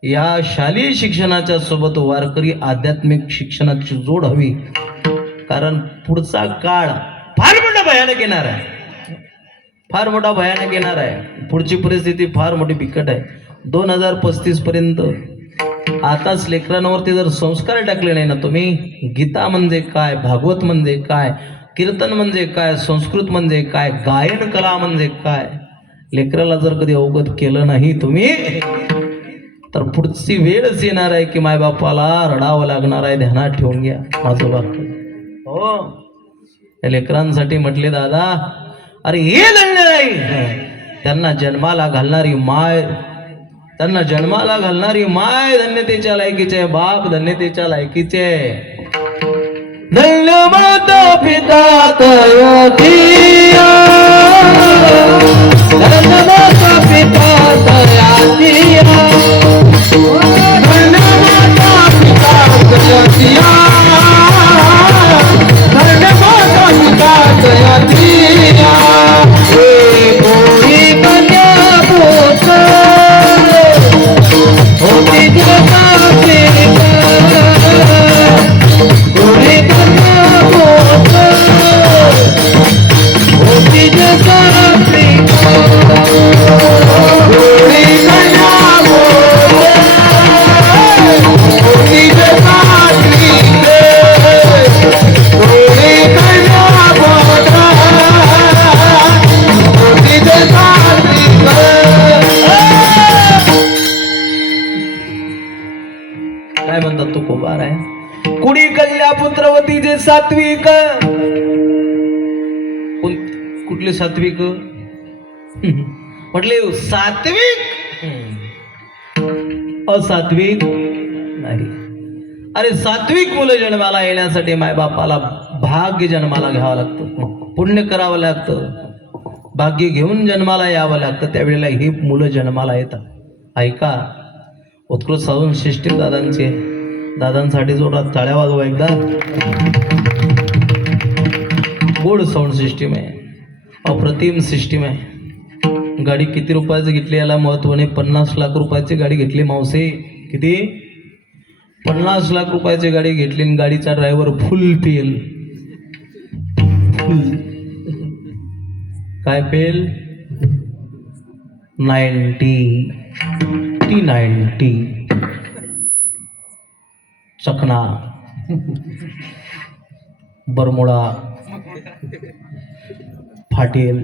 या शालेय शिक्षणाच्या सोबत वारकरी आध्यात्मिक शिक्षणाची जोड हवी. कारण पुढचा काळ फार मोठा भयानक येणार आहे, फार मोठा भयानक येणार आहे. पुढची परिस्थिती फार मोठी बिकट आहे. 2035 पर्यंत आताच लेकरांवरती जर संस्कार टाकले नाही ना तुम्ही, गीता म्हणजे काय, भागवत म्हणजे काय, कीर्तन म्हणजे काय, संस्कृत म्हणजे काय, गायन कला म्हणजे काय, लेकराला जर कधी अवगत केलं नाही तुम्ही, तर पुढची वेळच येणार आहे की मायबापाला रडावं लागणार आहे. ध्यानात ठेवून घ्या माझं वाक्य. हो या लेकरांसाठी म्हटले दादा, अरे हे धन्य नाही त्यांना जन्माला घालणारी माय, त्यांना जन्माला घालणारी माय धन्यतेच्या लायकीचे, बाप धन्यतेच्या लायकीचे. धन्य माता पिता तया, धन्य माता पिता तया, धन्य माता पिता तया, धन्य माता पिता तया. हे कोणी कन्या पुत्र होती जगाची, कोणी कन्या पुत्र होती जगाची, कोणी कन्या पुत्र होती जगाची, कोणी कन्या पुत्र होती जगाची. काय म्हणतात तो कुमार आहे, कुणी कन्या पुत्रवती जे सात्विक. कुठले सात्विक? म्हटले सात्विक, असात्विक नाही. अरे सात्विक मुलं जन्माला येण्यासाठी मायबापाला भाग्य जन्माला घ्यावं लागतं, पुण्य करावं लागतं, भाग्य घेऊन जन्माला यावं लागतं. त्यावेळेला ही मुलं जन्माला येतात. ऐका उत्कृष्ट साऊंड सिस्टीम दादांची, दादांसाठी जोरात टाळ्या वाजवा एकदा. गोड साऊंड सिस्टीम आहे, अप्रतिम सिस्टीम आहे. गाडी किती रुपयाची घेतली याला महत्व नाही. 50 लाख रुपयाची गाडी घेतली मावसे. किती? 50 लाख रुपयाची गाडी घेतली आणि गाडीचा ड्रायव्हर फुल पेल. फुल काय पेल? 90 चकना, बरमुडा फाटेल,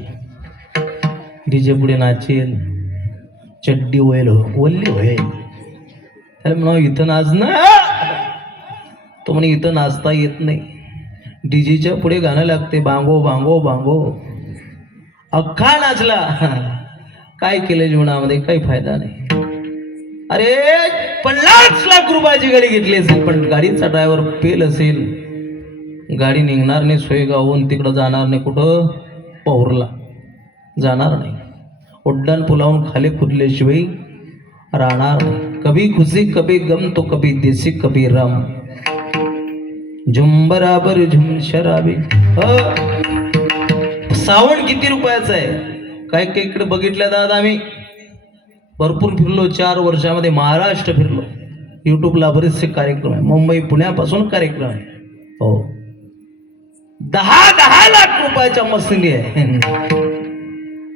डीजे पुढे नाचेल, चड्डी होईल, ओल्ली होईल. त्याला म्हणा इथं नाच ना. तो म्हणे इथं नाचता येत नाही, डीजेच्या पुढे गाणं लागते, बांगो बांगो बांगो. अख्खा नाचला. काय केलं जीवनामध्ये? काही फायदा नाही. अरे 50 लाख रुपयाची गाडी घेतली असेल, पण गाडीचा ड्रायव्हर फेल असेल, गाडी निघणार नाही सोयगावहून, तिकडं जाणार नाही, कुठं पौरला जाणार नाही. उड्डाण पुलावून खाली कुदल्याशिवाय राहणार नाही. कभी खुशी कभी गम तो कभी देसी कभी रम. झुम बराबर झुम शराबी. सावण किती रुपयाचं आहे? काय काय इकडे बघितल्या दादा आम्ही भरपूर फिरलो. 4 वर्षामध्ये महाराष्ट्र फिरलो. युट्यूबला बरेचसे कार्यक्रम आहे. मुंबई पुण्यापासून कार्यक्रम आहे. हो 10 लाख रुपयाच्या मशिनी आहे.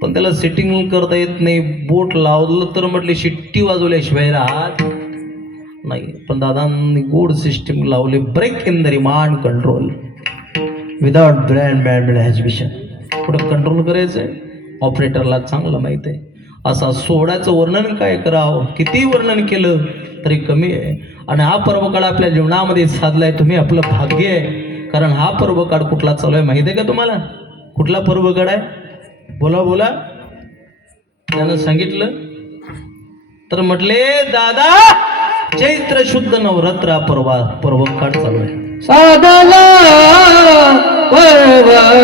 पण त्याला सेटिंग करता येत नाही. बोट लावलं तर म्हटले शिट्टी वाजवल्याशिवाय राहत नाही. पण दादांनी गोड सिस्टीम लावले. Break in the remand control without brand band हॅजबिशन. पुढं कंट्रोल करायचंय. ऑपरेटरला चांगलं माहित आहे. असा सोहळ्याचं वर्णन काय करावं, किती वर्णन केलं तरी कमी आहे. आणि हा पर्वकाळ आपल्या जीवनामध्ये साधलाय तुम्ही आपलं भाग्य आहे. कारण हा पर्वकाळ कुठला चालू आहे माहिती आहे का तुम्हाला? कुठला पर्वकाळ आहे? बोला बोला. त्यानं सांगितलं तर म्हटले दादा चैत्र शुद्ध नवरात्र हा पर्वकाळ चालू आहे. साधना पर्वकाळ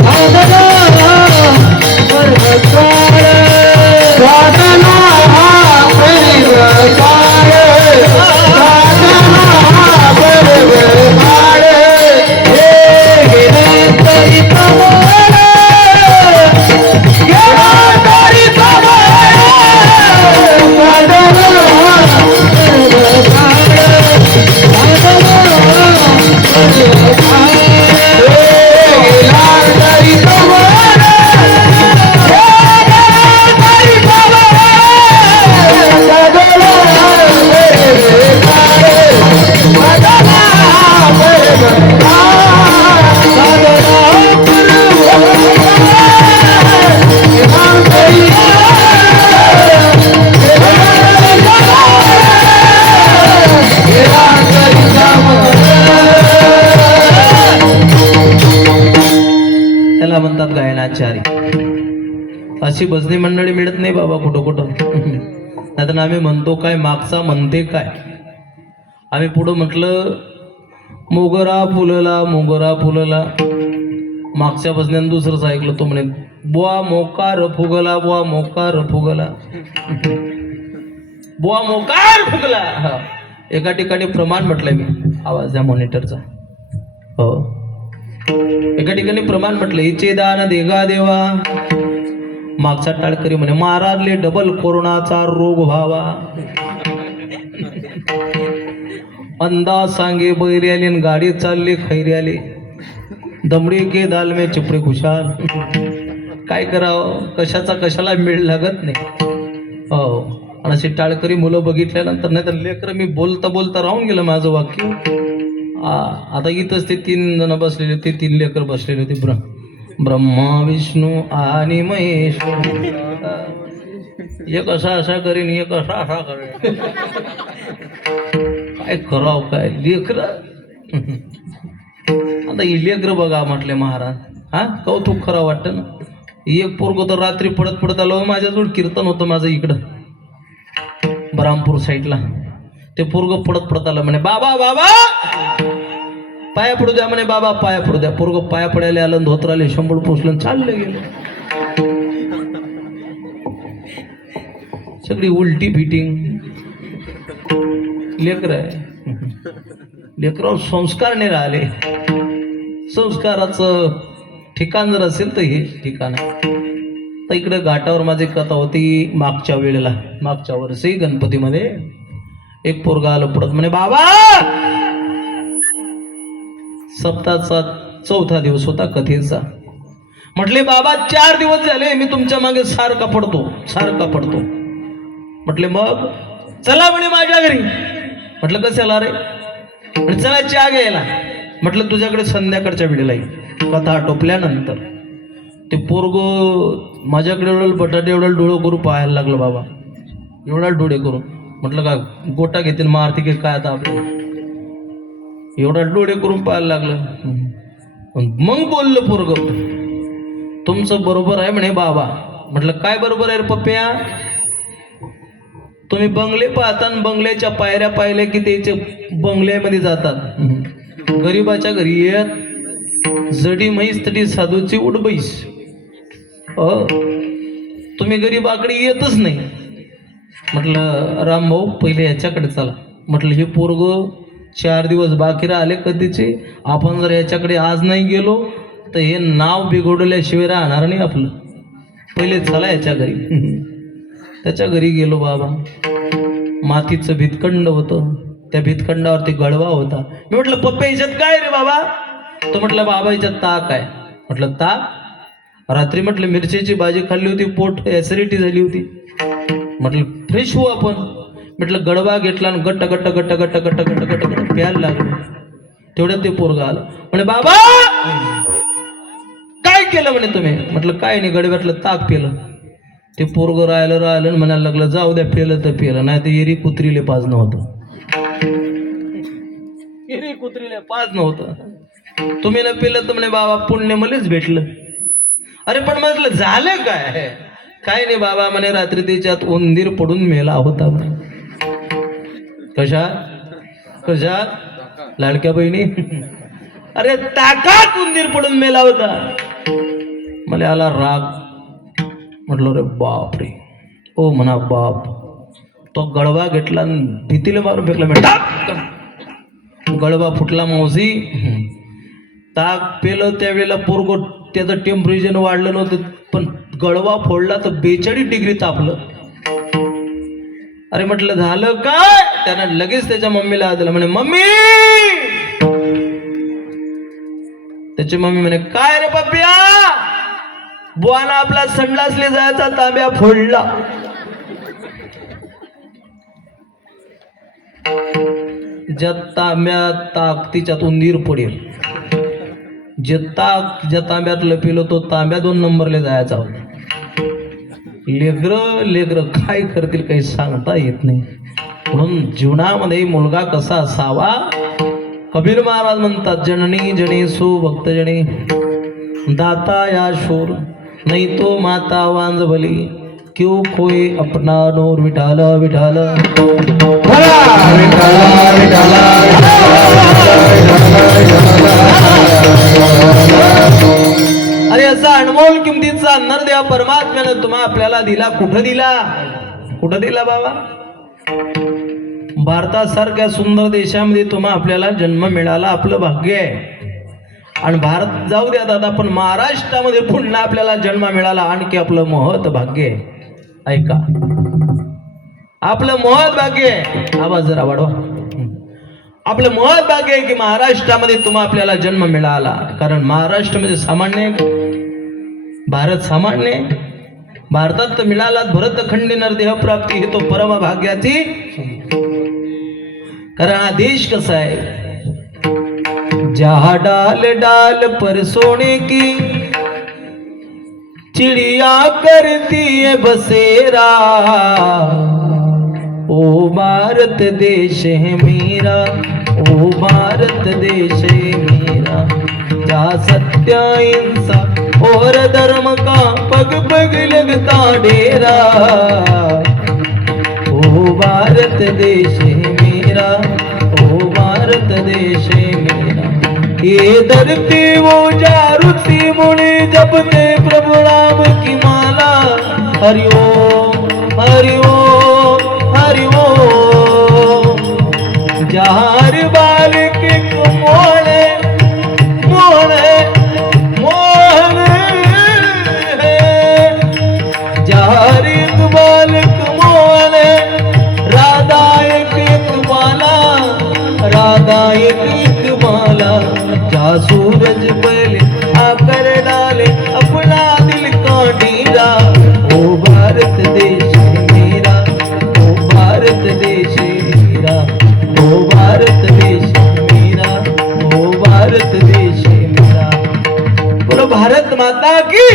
साधना पर्वकाळ साधना पर्वकाळ साधना पर्वकाळ हे तरी प्रमाण तरी त्याला म्हणतात गायनाचारी. अशी भजनी मंडळी मिळत नाही बाबा कुठं कुठं. नाहीतर आम्ही म्हणतो काय, मागचा म्हणते काय. आम्ही पुढं म्हटलं मोगरा फुलला मोगरा फुलला. मागच्या भजन्यानं दुसरंच ऐकलं. तो म्हणे बुवा मोकार फुगला बुवा मोकार फुगला बुवा मोकार फुगला. हा एका ठिकाणी प्रमाण म्हटलंय मी. आवाज द्या मॉनिटरचा. हो एका ठिकाणी प्रमाण म्हटलं हिचे दान देगा देवा. मागचा टाळकरी म्हणे मारारले डबल कोरोनाचा रोग व्हावा. अंदा सांगे बैर्याले गाडी चालले खैर्याले. दमडी के दाल में चिपडे खुशाल. काय करावं, कशाचा कशाला मेळ लागत नाही. हो आणि अशी टाळकरी मुलं बघितल्यानंतर नाही तर लेकर मी बोलता बोलता राहून गेलं माझं वाक्य. आता इथंच ते 3 जण बसलेले होते. 3 लेकर बसलेले होते. ब्रह्मा विष्णू आणि महेश. एक असा करीन एक असा करेन. काय करावं काय लेकर. आता ही लेकर बघा म्हटले महाराज. हा कौतुक खरं वाटतं ना. एक पोरग तर रात्री पडत पडत आलो. माझ्याजवळ कीर्तन होतं माझं इकडं बरामपूर साईडला. ते पोरग पडत पडत आलं म्हणे बाबा बाबा पाया पडू द्या म्हणे. बाबा पाया पडू द्या. पोरग पाया पडायला आलं, धोत्राले शंभर पोचलं, चालले गेले. सगळी उलटी फिटिंग लेकर आहे. लेकरावर संस्कार नाही राहिले. संस्काराचं ठिकाण जर असेल तर हे ठिकाण आहे. तर इकडे घाटावर माझी कथा होती मागच्या वेळेला. मागच्या वर्षी गणपतीमध्ये एक पोरगा आलं पडत म्हणे बाबा. सप्ताहाचा 4था दिवस होता कथेचा. म्हटले बाबा 4 दिवस झाले मी तुमच्या मागे सारखा पडतो. म्हटले मग चला म्हणे माझ्या घरी. म्हटलं कशाला रे? म्हणे चला चहा घ्यायला. म्हटलं तुझ्याकडे संध्याकाळच्या वेळेला येईल कथा आटोपल्यानंतर. ते पोरग माझ्याकडे एवढं बटाटे एवढं डोळं करून पाहायला लागलं बाबा. एवढा डोळे करून. म्हटलं का गोटा घेतील मारती की काय आता आपल्याला. एवढा डोळे करून पाहायला लागलं. मग बोललं पोरग तुमचं बरोबर आहे म्हणे बाबा. म्हटलं काय बरोबर आहे रे पप्प्या? तुम्ही बंगले पाहता आणि बंगल्याच्या पायऱ्या पाहिल्या की त्याचे बंगल्यामध्ये जातात. गरीबाच्या घरी येत जडी म्हैस तरी साधूची उडबैस. हो तुम्ही गरीबाकडे येतच नाही. म्हटलं रामभाऊ पहिले याच्याकडे चला. म्हटलं हे पोरग 4 दिवस बाकी राहिले कधीचे, आपण जर याच्याकडे आज नाही गेलो तर हे नाव बिघडल्याशिवाय राहणार नाही आपलं. पहिले चला याच्या घरी. त्याच्या घरी गेलो बाबा. मातीचं भितखंड होतं, त्या भितखंडावरती गळवा होता. मी म्हटलं पप्पा याच्यात काय रे बाबा? तो म्हटलं बाबा याच्यात ताक आहे. म्हटलं ताक? रात्री म्हटलं मिरचीची भाजी खाल्ली होती, पोट ॲसिडिटी झाली होती. म्हटलं फ्रेश होऊ आपण. म्हटलं गडवा घेतला आणि गट्ट गट्ट गट्ट गट्ट गट्ट गट्ट गट्ट गट्ट प्यायला लागलो. तेवढ्यात ते पोरगा आलं. म्हणे बाबा काय केलं म्हणे तुम्ही? म्हटलं काय नाही, गडव्यातलं ताक पिलं. ते पोरग राहिलं आणि म्हणायला लागलं जाऊ द्या, पेलं तर पेलं, नाही तर एरी कुत्रीले पाज नव्हतं. एरी कुत्रीले पाज नव्हतं. तुम्ही ना पेलं तर म्हणे बाबा पुण्य मलाच भेटलं. अरे पण म्हटलं झालं काय? काय नाही बाबा म्हणे रात्री त्याच्यात उंदीर पडून मेला होता म्हणे. कशा लाडक्या बहिणी? अरे ताकात उंदीर पडून मेला होता. मला आला राग. म्हटलं रे बाप रे, ओ म्हणा बाप. तो गळवा घेतला आणि भीतीला मारून फेकला. म्हणता गळवा फुटला मावशी. ताक पेलं त्यावेळेला पोरगो त्याचं टेम्परेचर वाढलं नव्हतं, पण गळवा फोडला तर 42 डिग्री तापलं. अरे म्हटलं झालं काय? त्यानं लगेच त्याच्या मम्मीला दिला. म्हणे मम्मी. त्याची मम्मी म्हणे काय रे पप्प्या? बुवाना आपला संडासले जायचा तांब्या फोडला. ज्या तांब्यात ताक तिच्यात उंदीर पडेल. जे ताक ज्या तांब्यात लपिलो तो तांब्या 2 नंबरले जायचा होता. लेकर काय करतील काही सांगता येत नाही. म्हणून जीवनामध्ये मुलगा कसा असावा? कबीर महाराज म्हणतात जननी जनी सो भक्त जनी दाता या शोर नहीं तो माता वांज भली क्यों खोए अपना नूर. विठाल विठाल अरे असा अनमोल किमतीचा नरदेव परमात्म्यानं तुम्हा आपल्याला दिला. कुठं दिला बाबा? भारतासारख्या सुंदर देशामध्ये तुम्हा आपल्याला जन्म मिळाला, आपलं भाग्य आहे. आणि भारत जाऊ द्या दादा, पण महाराष्ट्रामध्ये पुन्हा आपल्याला जन्म मिळाला, आणखी आपलं महत् भाग्य आहे. ऐका, आपलं महत् भाग्य आहे. आवाज जरा वाढवा. आपलं महत् भाग्य आहे की महाराष्ट्रामध्ये तुम्हा आपल्याला जन्म मिळाला. कारण महाराष्ट्रामध्ये सामान्य, भारत सामान्य. भारतात तर मिळाला भरतखंडी नरदेह प्राप्ती, हे तो परम भाग्याची. कारण हा देश कसा आहे? जहाँ डाल डाल पर सोने की चिड़िया करती है बसेरा, ओ भारत देश है मेरा, ओ भारत देश है मेरा. जहाँ सत्य अहिंसा और धर्म का पग पग लगता डेरा, ओ भारत देश है मेरा, ओ भारत देश है मेरा. ये धरती वो जारुती मुनि जपते प्रभु राम की माला. हरि ओम हरि ओम हरि ओम. जहार बालक मोहन मोहन जहार बालक मोहन राधा एक माला, राधा एक माला. जा सूरज पहले आकर डाले अपना दिल का डेरा, ओ भारत देश मेरा, ओ भारत देश मेरा, ओ भारत देश मेरा, ओ भारत देश मेरा. बोलो भारत माता की.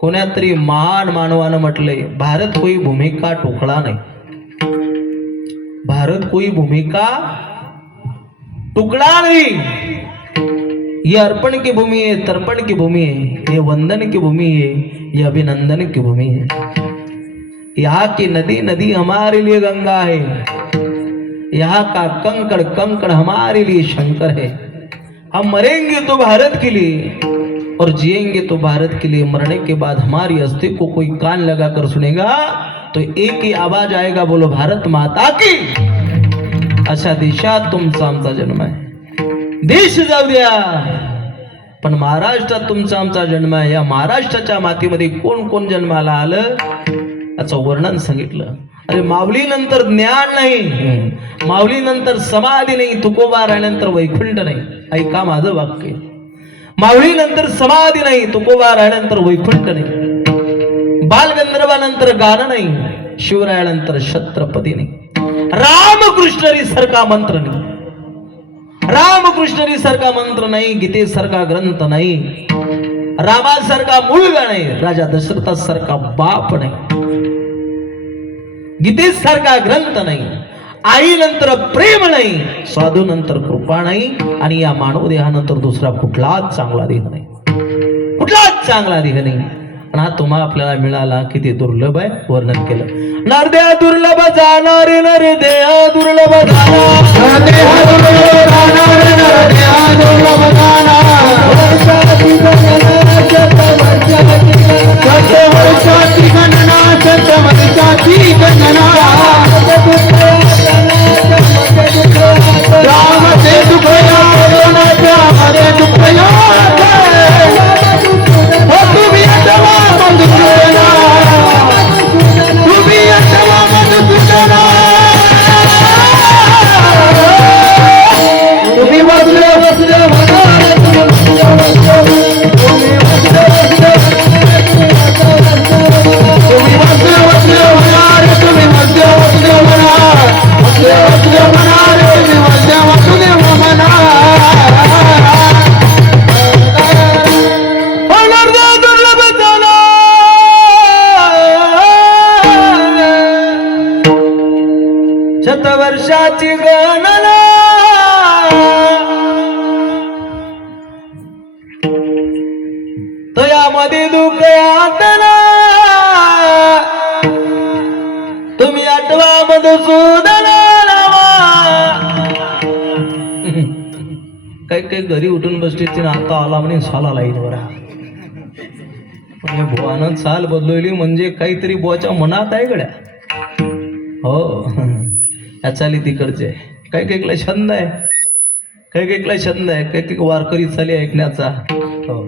कोण्या तरी महान मानवानं म्हटलंय, भारत कोई भूमिका टोकळा नाही. भारत कोई भूमिका टुकड़ा नहीं. ये अर्पण की भूमि है, तर्पण की भूमि है, ये वंदन की भूमि है, ये अभिनंदन की भूमि है. यहाँ की नदी नदी हमारे लिए गंगा है, यहाँ का कंकड़ कंकड़ हमारे लिए शंकर है. हम मरेंगे तो भारत के लिए, और जिएंगे तो भारत के लिए, मरने के बाद हमारी अस्थि को कोई कान लगा कर सुनेगा तो एक ही आवाज आएगा, बोलो भारत माता की। अशा देशात तुमचा आमचा जन्म आहे. देश जाऊ द्या, पण महाराष्ट्रात तुमचा आमचा जन्म आहे. या महाराष्ट्राच्या मातीमध्ये कोण कोण जन्माला आलं याचं वर्णन सांगितलं. अरे माऊली नंतर ज्ञान नाही, माऊली नंतर समाधी नाही, तुकोबा राहिल्यानंतर वैकुंठ नाही. ऐका माझं वाक्य, माऊली नंतर समाधी नाही, तुकोबा राहिल्यानंतर वैकुंठ नाही, बालगंधर्वानंतर गाणं नाही, शिवरायानंतर छत्रपती नाही, रामकृष्णरी सारखा मंत्र नाही, रामकृष्णरी सारखा मंत्र नाही, गीतेसारखा ग्रंथ नाही, रामासारखा मुलगा नाही, राजा दशरथासारखा बाप नाही, गीतेसारखा ग्रंथ नाही, आई नंतर प्रेम नाही, साधू नंतर कृपा नाही, आणि या मानव देहानंतर दुसरा कुठलाच चांगला देह नाही, कुठलाच चांगला देह नाही. आणि हा तुम्हा आपल्याला मिळाला किती दुर्लभ आहे. वर्णन केलं, नरदेह दुर्लभ जाणार, नरदेह दुर्लभ जाणार, नरदेह दुर्लभ जाणार, नरदेह दुर्लभ जाणार, वर्षाची गणना शतवर्षाची गणना, शतवर्षाची गणना, रामचे दुखया रामचे दुखया, तुम्ही अटवा मधुसूदना, तुम्ही अटवा मधुसूदना, तुम्ही बसले बसले म्हणाल, तुम्ही बसले बसले तुम्ही बसले बसले म्हणाल, तुम्ही बसले बसले म्हणाल, बसले बसले म्हणाल, तुम्ही बसले बसले म्हणाल. शतवर्षाची गणना, तयामध्ये दुःख यातना, तुम्ही आठवा मधुसूदना नावा. काही काही घरी उठून बसली तिने आता आला म्हणे साला लाईन वर, बुवानं चाल बदलवली म्हणजे काहीतरी बुवाच्या मनात आहे गड्या. हो, या चाली तिकडचे काही काही छंद आहे, काही काही छंद आहे, काही काही वारकरी चाली ऐकण्याचा. हो,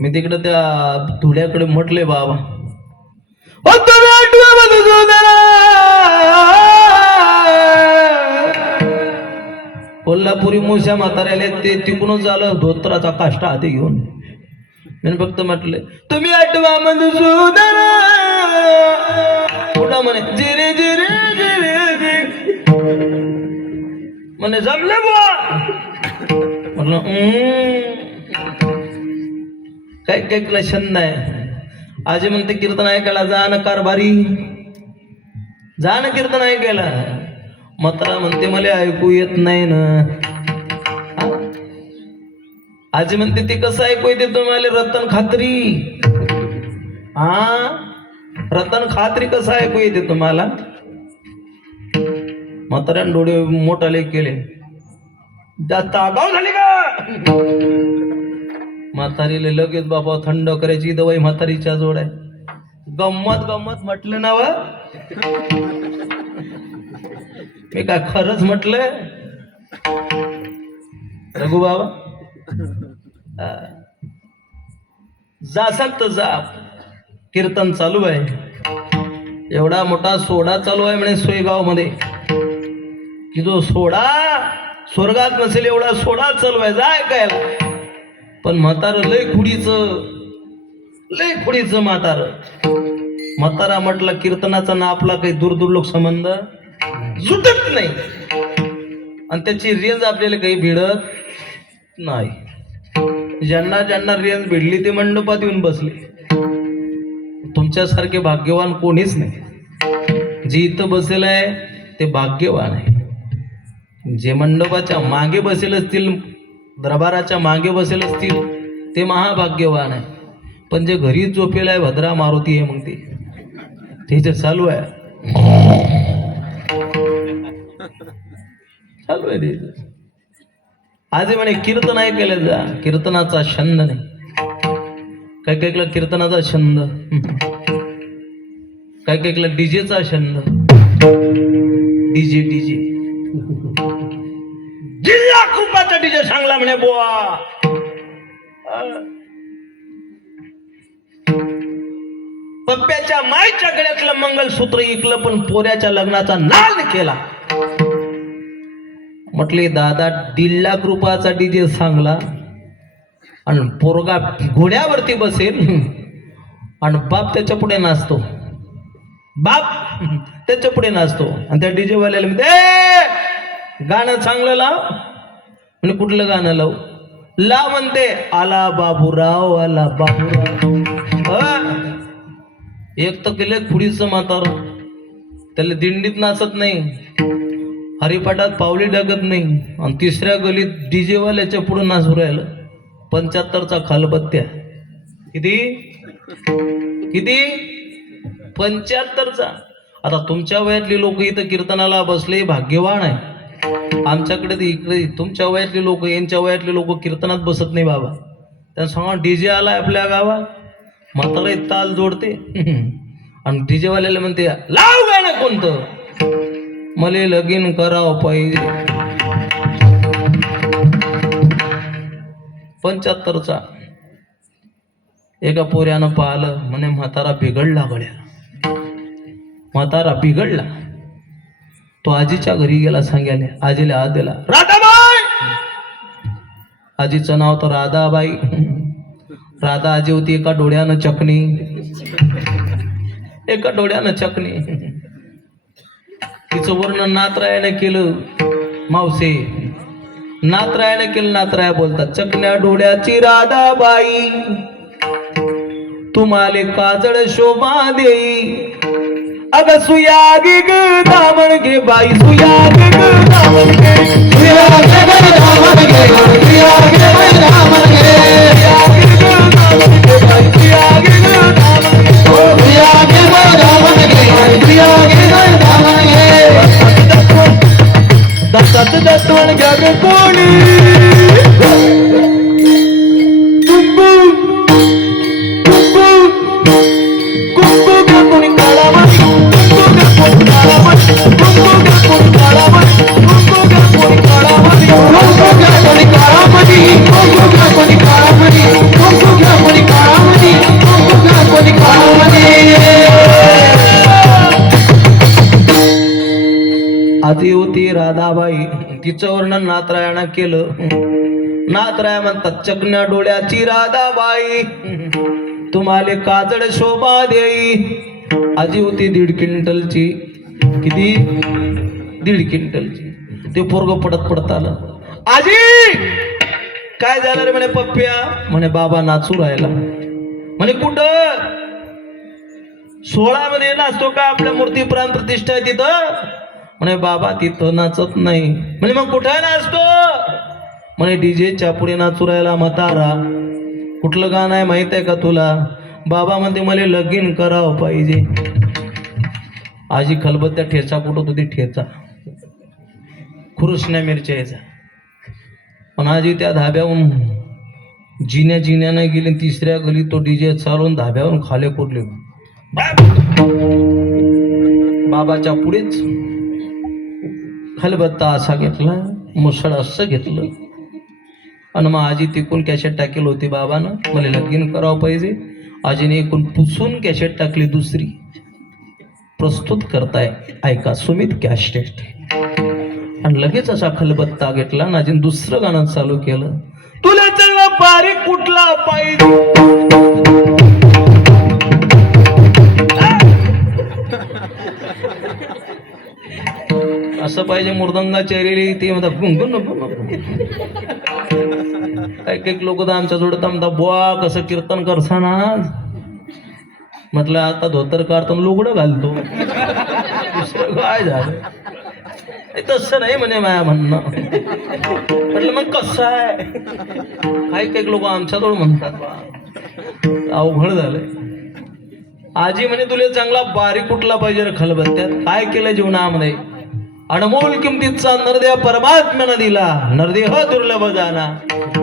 मी तिकडं त्या धुड्याकडे म्हटले बाबा, कोल्हापुरी मुश्या म्हाताऱ्याले ते तिकडूनच झालं धोत्राचा काष्टा हाती घेऊन. मी फक्त म्हटले तुम्ही आठवा मधुसूदना, पुन्हा म्हणे जिरे जिरे जिरे म्हणे जमले बुवा. म्हटलं काय काय छंद आहे. आजी म्हणते कीर्तन ऐकायला जा ना कारभारी, जा ना कीर्तन ऐकायला. म्हातारा म्हणते मला ऐकू येत नाही ना. आजी म्हणते ते कसं ऐकू येते तुम्हाला, रतन खात्री. हा, रतन खात्री कसं ऐकू येते तुम्हाला. म्हाताऱ्यानं डोळे मोठाले केले, जास्त आगाव झाले का. म्हातारीला लगेच बाबा थंड करायची दवाई म्हातारीच्या जोड आहे. गंमत गंमत म्हटलं ना वा, मी काय खरंच म्हटलंय रघु बाबा. जा सकत जा, कीर्तन चालू आहे. एवढा मोठा सोहळा चालू आहे म्हणे सोयगाव मध्ये, की जो सोहळा स्वर्गात नसेल एवढा सोहळा चालू आहे, जा ऐकायला. पण म्हातार लय खुडीचं म्हातार. म्हातारा म्हटलं कीर्तनाचा ना आपला काही दूरदूर संबंध सुटत नाही, आणि त्याची रेंज आपल्याला काही भिडत नाही. ज्यांना ज्यांना रेंज भिडली ते मंडपात येऊन बसले. तुमच्यासारखे भाग्यवान कोणीच नाही. जे इथं बसेल आहे ते भाग्यवान आहे. जे मंडपाच्या मागे बसेल असतील, दरबाराच्या मागे बसेल असतील ते महाभाग्यवान आहे. पण जे घरी झोपेल आहे भद्रा मारुती आहे, मग ते चालू आहे, चालू आहे ते. आज म्हणे कीर्तन ऐकायला जा, कीर्तनाचा छंद नाही. काही काही कीर्तनाचा छंद, काही काही डीजेचा छंद. डीजे डीजे जिल्हा कृपाचा डीजे सांगला म्हणे बुवा. पप्प्याच्या मायच्या गळ्यातलं मंगलसूत्र इकलं पण पोऱ्याच्या लग्नाचा नाल केला. म्हटले दादा 1.5 लाख रुपयाचा डीजे सांगला आणि पोरगा घोड्यावरती बसेल आणि बाप त्याच्या पुढे नाचतो. बाप त्याच्या पुढे नाचतो आणि त्या डीजे वाल्याला म्हणते गाणं चांगलं लाव. म्हणजे कुठलं गाणं लाव? ला म्हणते आला बाबूराव आला बाबूराव. एक तर केले खुडीचं म्हातार, त्याला दिंडीत नाचत नाही, हरिपाठात पावली टाकत नाही, आणि तिसऱ्या गलीत डीजे वाल्याच्या पुढे नाचू राहिलं. 75चा खालबत्त्या. किती किती 75चा. आता तुमच्या वयातली लोक इथं कीर्तनाला बसले भाग्यवान आहे. आमच्याकडे तर इकडे तुमच्या वयातली लोक, यांच्या वयातले लोक कीर्तनात बसत नाही बाबा. त्यांना सांगा डीजे आलाय आपल्या गावात, म्हातारा ताल जोडते आणि डीजे वाल्याला म्हणते लाव गाणं कोणतं, मले लगीन करावं पाहिजे. 75चा. एका पोऱ्यानं पाहिलं, म्हणे म्हातारा बिघडला गड्या, म्हातारा बिघडला. तो आजीच्या घरी गेला सांगायला. आजीला हात दिला, राधाबाई. आजीचं नाव तर राधाबाई. राधा आजी होती, एका डोळ्यानं चकणी, एका डोळ्यानं चकणी. तिचं वर्णन नातरायाने केलं. मावसे नातरायाने केलं. नातराया बोलतात चकण्या डोळ्याची राधाबाई, तुम्हाले काजळ शोभा देई. अग सुयागी ग दामण घे बाई, सुयागी ग दामण घे, सुयागी ग दामण घे, सुयागी ग दामण घे, सुयागी ग दामण घे बाई, सुयागी ग दामण घे, सुयागी ग दामण घे, सुयागी ग दामण घे. दत्तात दत्तवण घ्या ग कोणी, कुंकू कुंकू कुंकू घ्या कोणी काळामध्ये, कुंकू घ्या कोणी काळामध्ये, कुंकू घ्या कोणी काळामध्ये, कुंकू घ्या कोणी काळामध्ये, कुंकू घ्या कोणी काळामध्ये, कुंकू घ्या कोणी काळामध्ये, कुंकू घ्या कोणी काळामध्ये, कुंकू घ्या कोणी काळामध्ये. आधी होती राधाबाई, तिचं वर्णन नातरायानं केलं. नातराया म्हणतात चकण्या डोळ्याची राधाबाई, तुम्हाले काजळ शोभा देई. आजी होती 1.5 क्विंटलची. किती? 1.5 क्विंटलची. ते पोरग पडत पडत आलं. आजी काय झालं रे? म्हणे पप्प्या. म्हणे बाबा नाचू राहिला. म्हणे कुठं? 16 मध्ये नाचतो का? आपल्या मूर्ती प्राण प्रतिष्ठा आहे तिथं. म्हणे बाबा तिथं नाचत नाही. म्हणे मग कुठं नाचतो? म्हणे डीजेच्या पुढे नाचू राहिला म्हातारा. कुठलं गाणं आहे माहित आहे का तुला? बाबा म्हणते मला लगीन करावं पाहिजे. आजी खलबत्त्या ठेचा कुठत होती, ठेचा खुरुसण्या मिरच्याचा. पण आजी त्या धाब्याहून जिन्याने गेली. तिसऱ्या गली तो डीजे चालवून धाब्यावरून खाले कुरले. बाबाच्या पुढेच खलबत्ता असा घेतला, मुसळ असं घेतलं आणि मग आजी तिकून कॅसेट टाकेल होती बाबानं, मला लगीन करावं पाहिजे. आजीने एकूण पुसून कॅसेट टाकली दुसरी. प्रस्तुत करताय ऐका सुमित कॅसेट. आणि लगेच असा खलबत्ता घेतला आणि आजीने दुसरं गाणं चालू केलं. तुला चांगला बारीक कुठला पाहिजे? असं पाहिजे मृदंगा चेहरेली. ते म्हणतात गुंगून नको. काही काही लोक तर आमच्या जोडत म्हणतात बुवा कसं कीर्तन करसाना. म्हटलं आता धोतर काढतो लुगडं घालतो. दुसरं काय झालं? तसं नाही म्हणे माया म्हणणं. म्हटलं मग कसं आहे? काही काही लोक आमच्याजवळ म्हणतात अवघड झालंय. आजी म्हणे तुला चांगला बारीक कुठला पाहिजे रे खलबत्त्यात? काय केलं जीवनामध्ये? अनमोल किमतीचा नरदेह परमात्म्यानं दिला. नरदेह दुर्लभ जाना,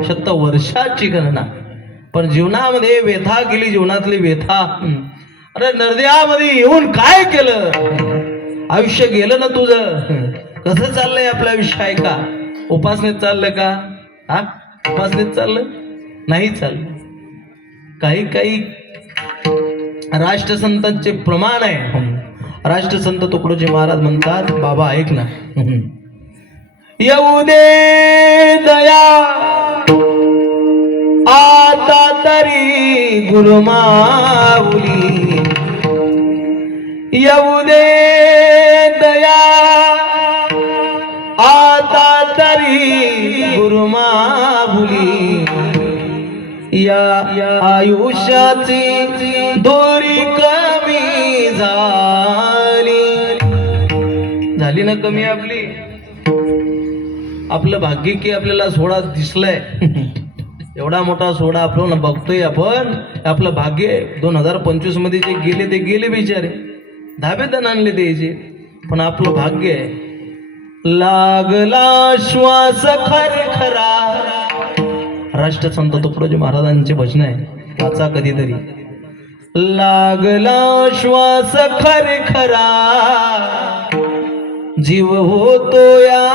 100 वर्षाची गणना. पण जीवनामध्ये व्यथा केली, जीवनातली व्यथा. अरे नरद्यामध्ये येऊन काय केलं? आयुष्य गेलं ना तुझं. कसं चाललंय आपलं आयुष्य? आहे का उपासनेत चाललं का? हा, उपासनेत चाललं नाही चाललं. काही काही राष्ट्रसंतांचे प्रमाण आहे. राष्ट्रसंत तुकडोजी महाराज म्हणतात, बाबा ऐक ना, येऊ दे दया आता तरी गुरुमाऊली, येऊ दे दया आता तरी गुरुमाऊली, या आयुष्याची दोरी कमी झाली ना कमी आपली. आपलं भाग्य की आपल्याला सोडा दिसलाय. एवढा मोठा सोडा आपण बघतोय आपण. आपलं भाग्य 2025 मध्ये जे गेले ते गेले बिचारे, धाबेदन आणले द्यायचे. पण आपलं भाग्य आहे. लागला श्वास खरखरा. राष्ट्रसंत तुकडोजी महाराजांचे भजन आहे, वाचा कधीतरी. लागला श्वास खरखरा, जीव होतो या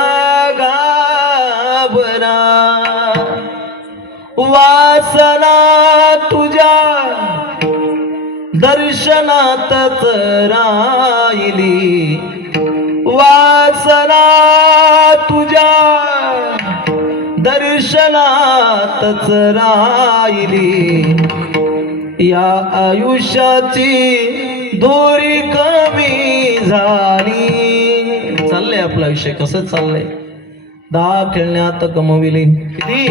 गाबरा, वासना तुझ्या दर्शनातच राहिली, वासना तुझ्या दर्शनातच राहिली, या आयुष्याची दोरी कमी झाली. चाललंय आपलं आयुष्य. कसं चाललंय? 10 खेळण्यात गमविले. किती?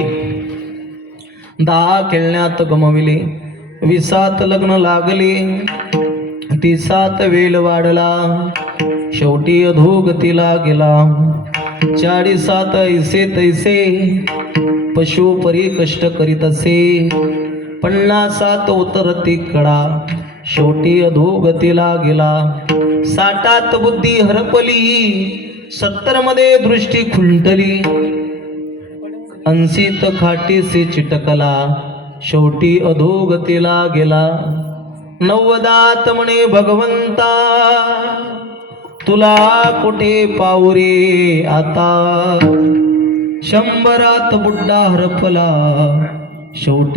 10 खेळण्यात गमविले. 20 लग्न लागले. 30 वेळ वाढला. शेवटी अधोगतीला गेला. 40 ऐसे तैसे पशु परी कष्ट करीत असे. 50 उतरती कडा. शेवटी अधोगतीला गेला. 60 बुद्धी हरपली. 70 मध्ये दृष्टी खुंटली. 80 खाटीसे चिटकला. शेवटी अधोगतीला गेला. 90 म्हणे भगवंता तुला कुठे पाहू रे आता. 100 बुड्डा हरपला. शेवटी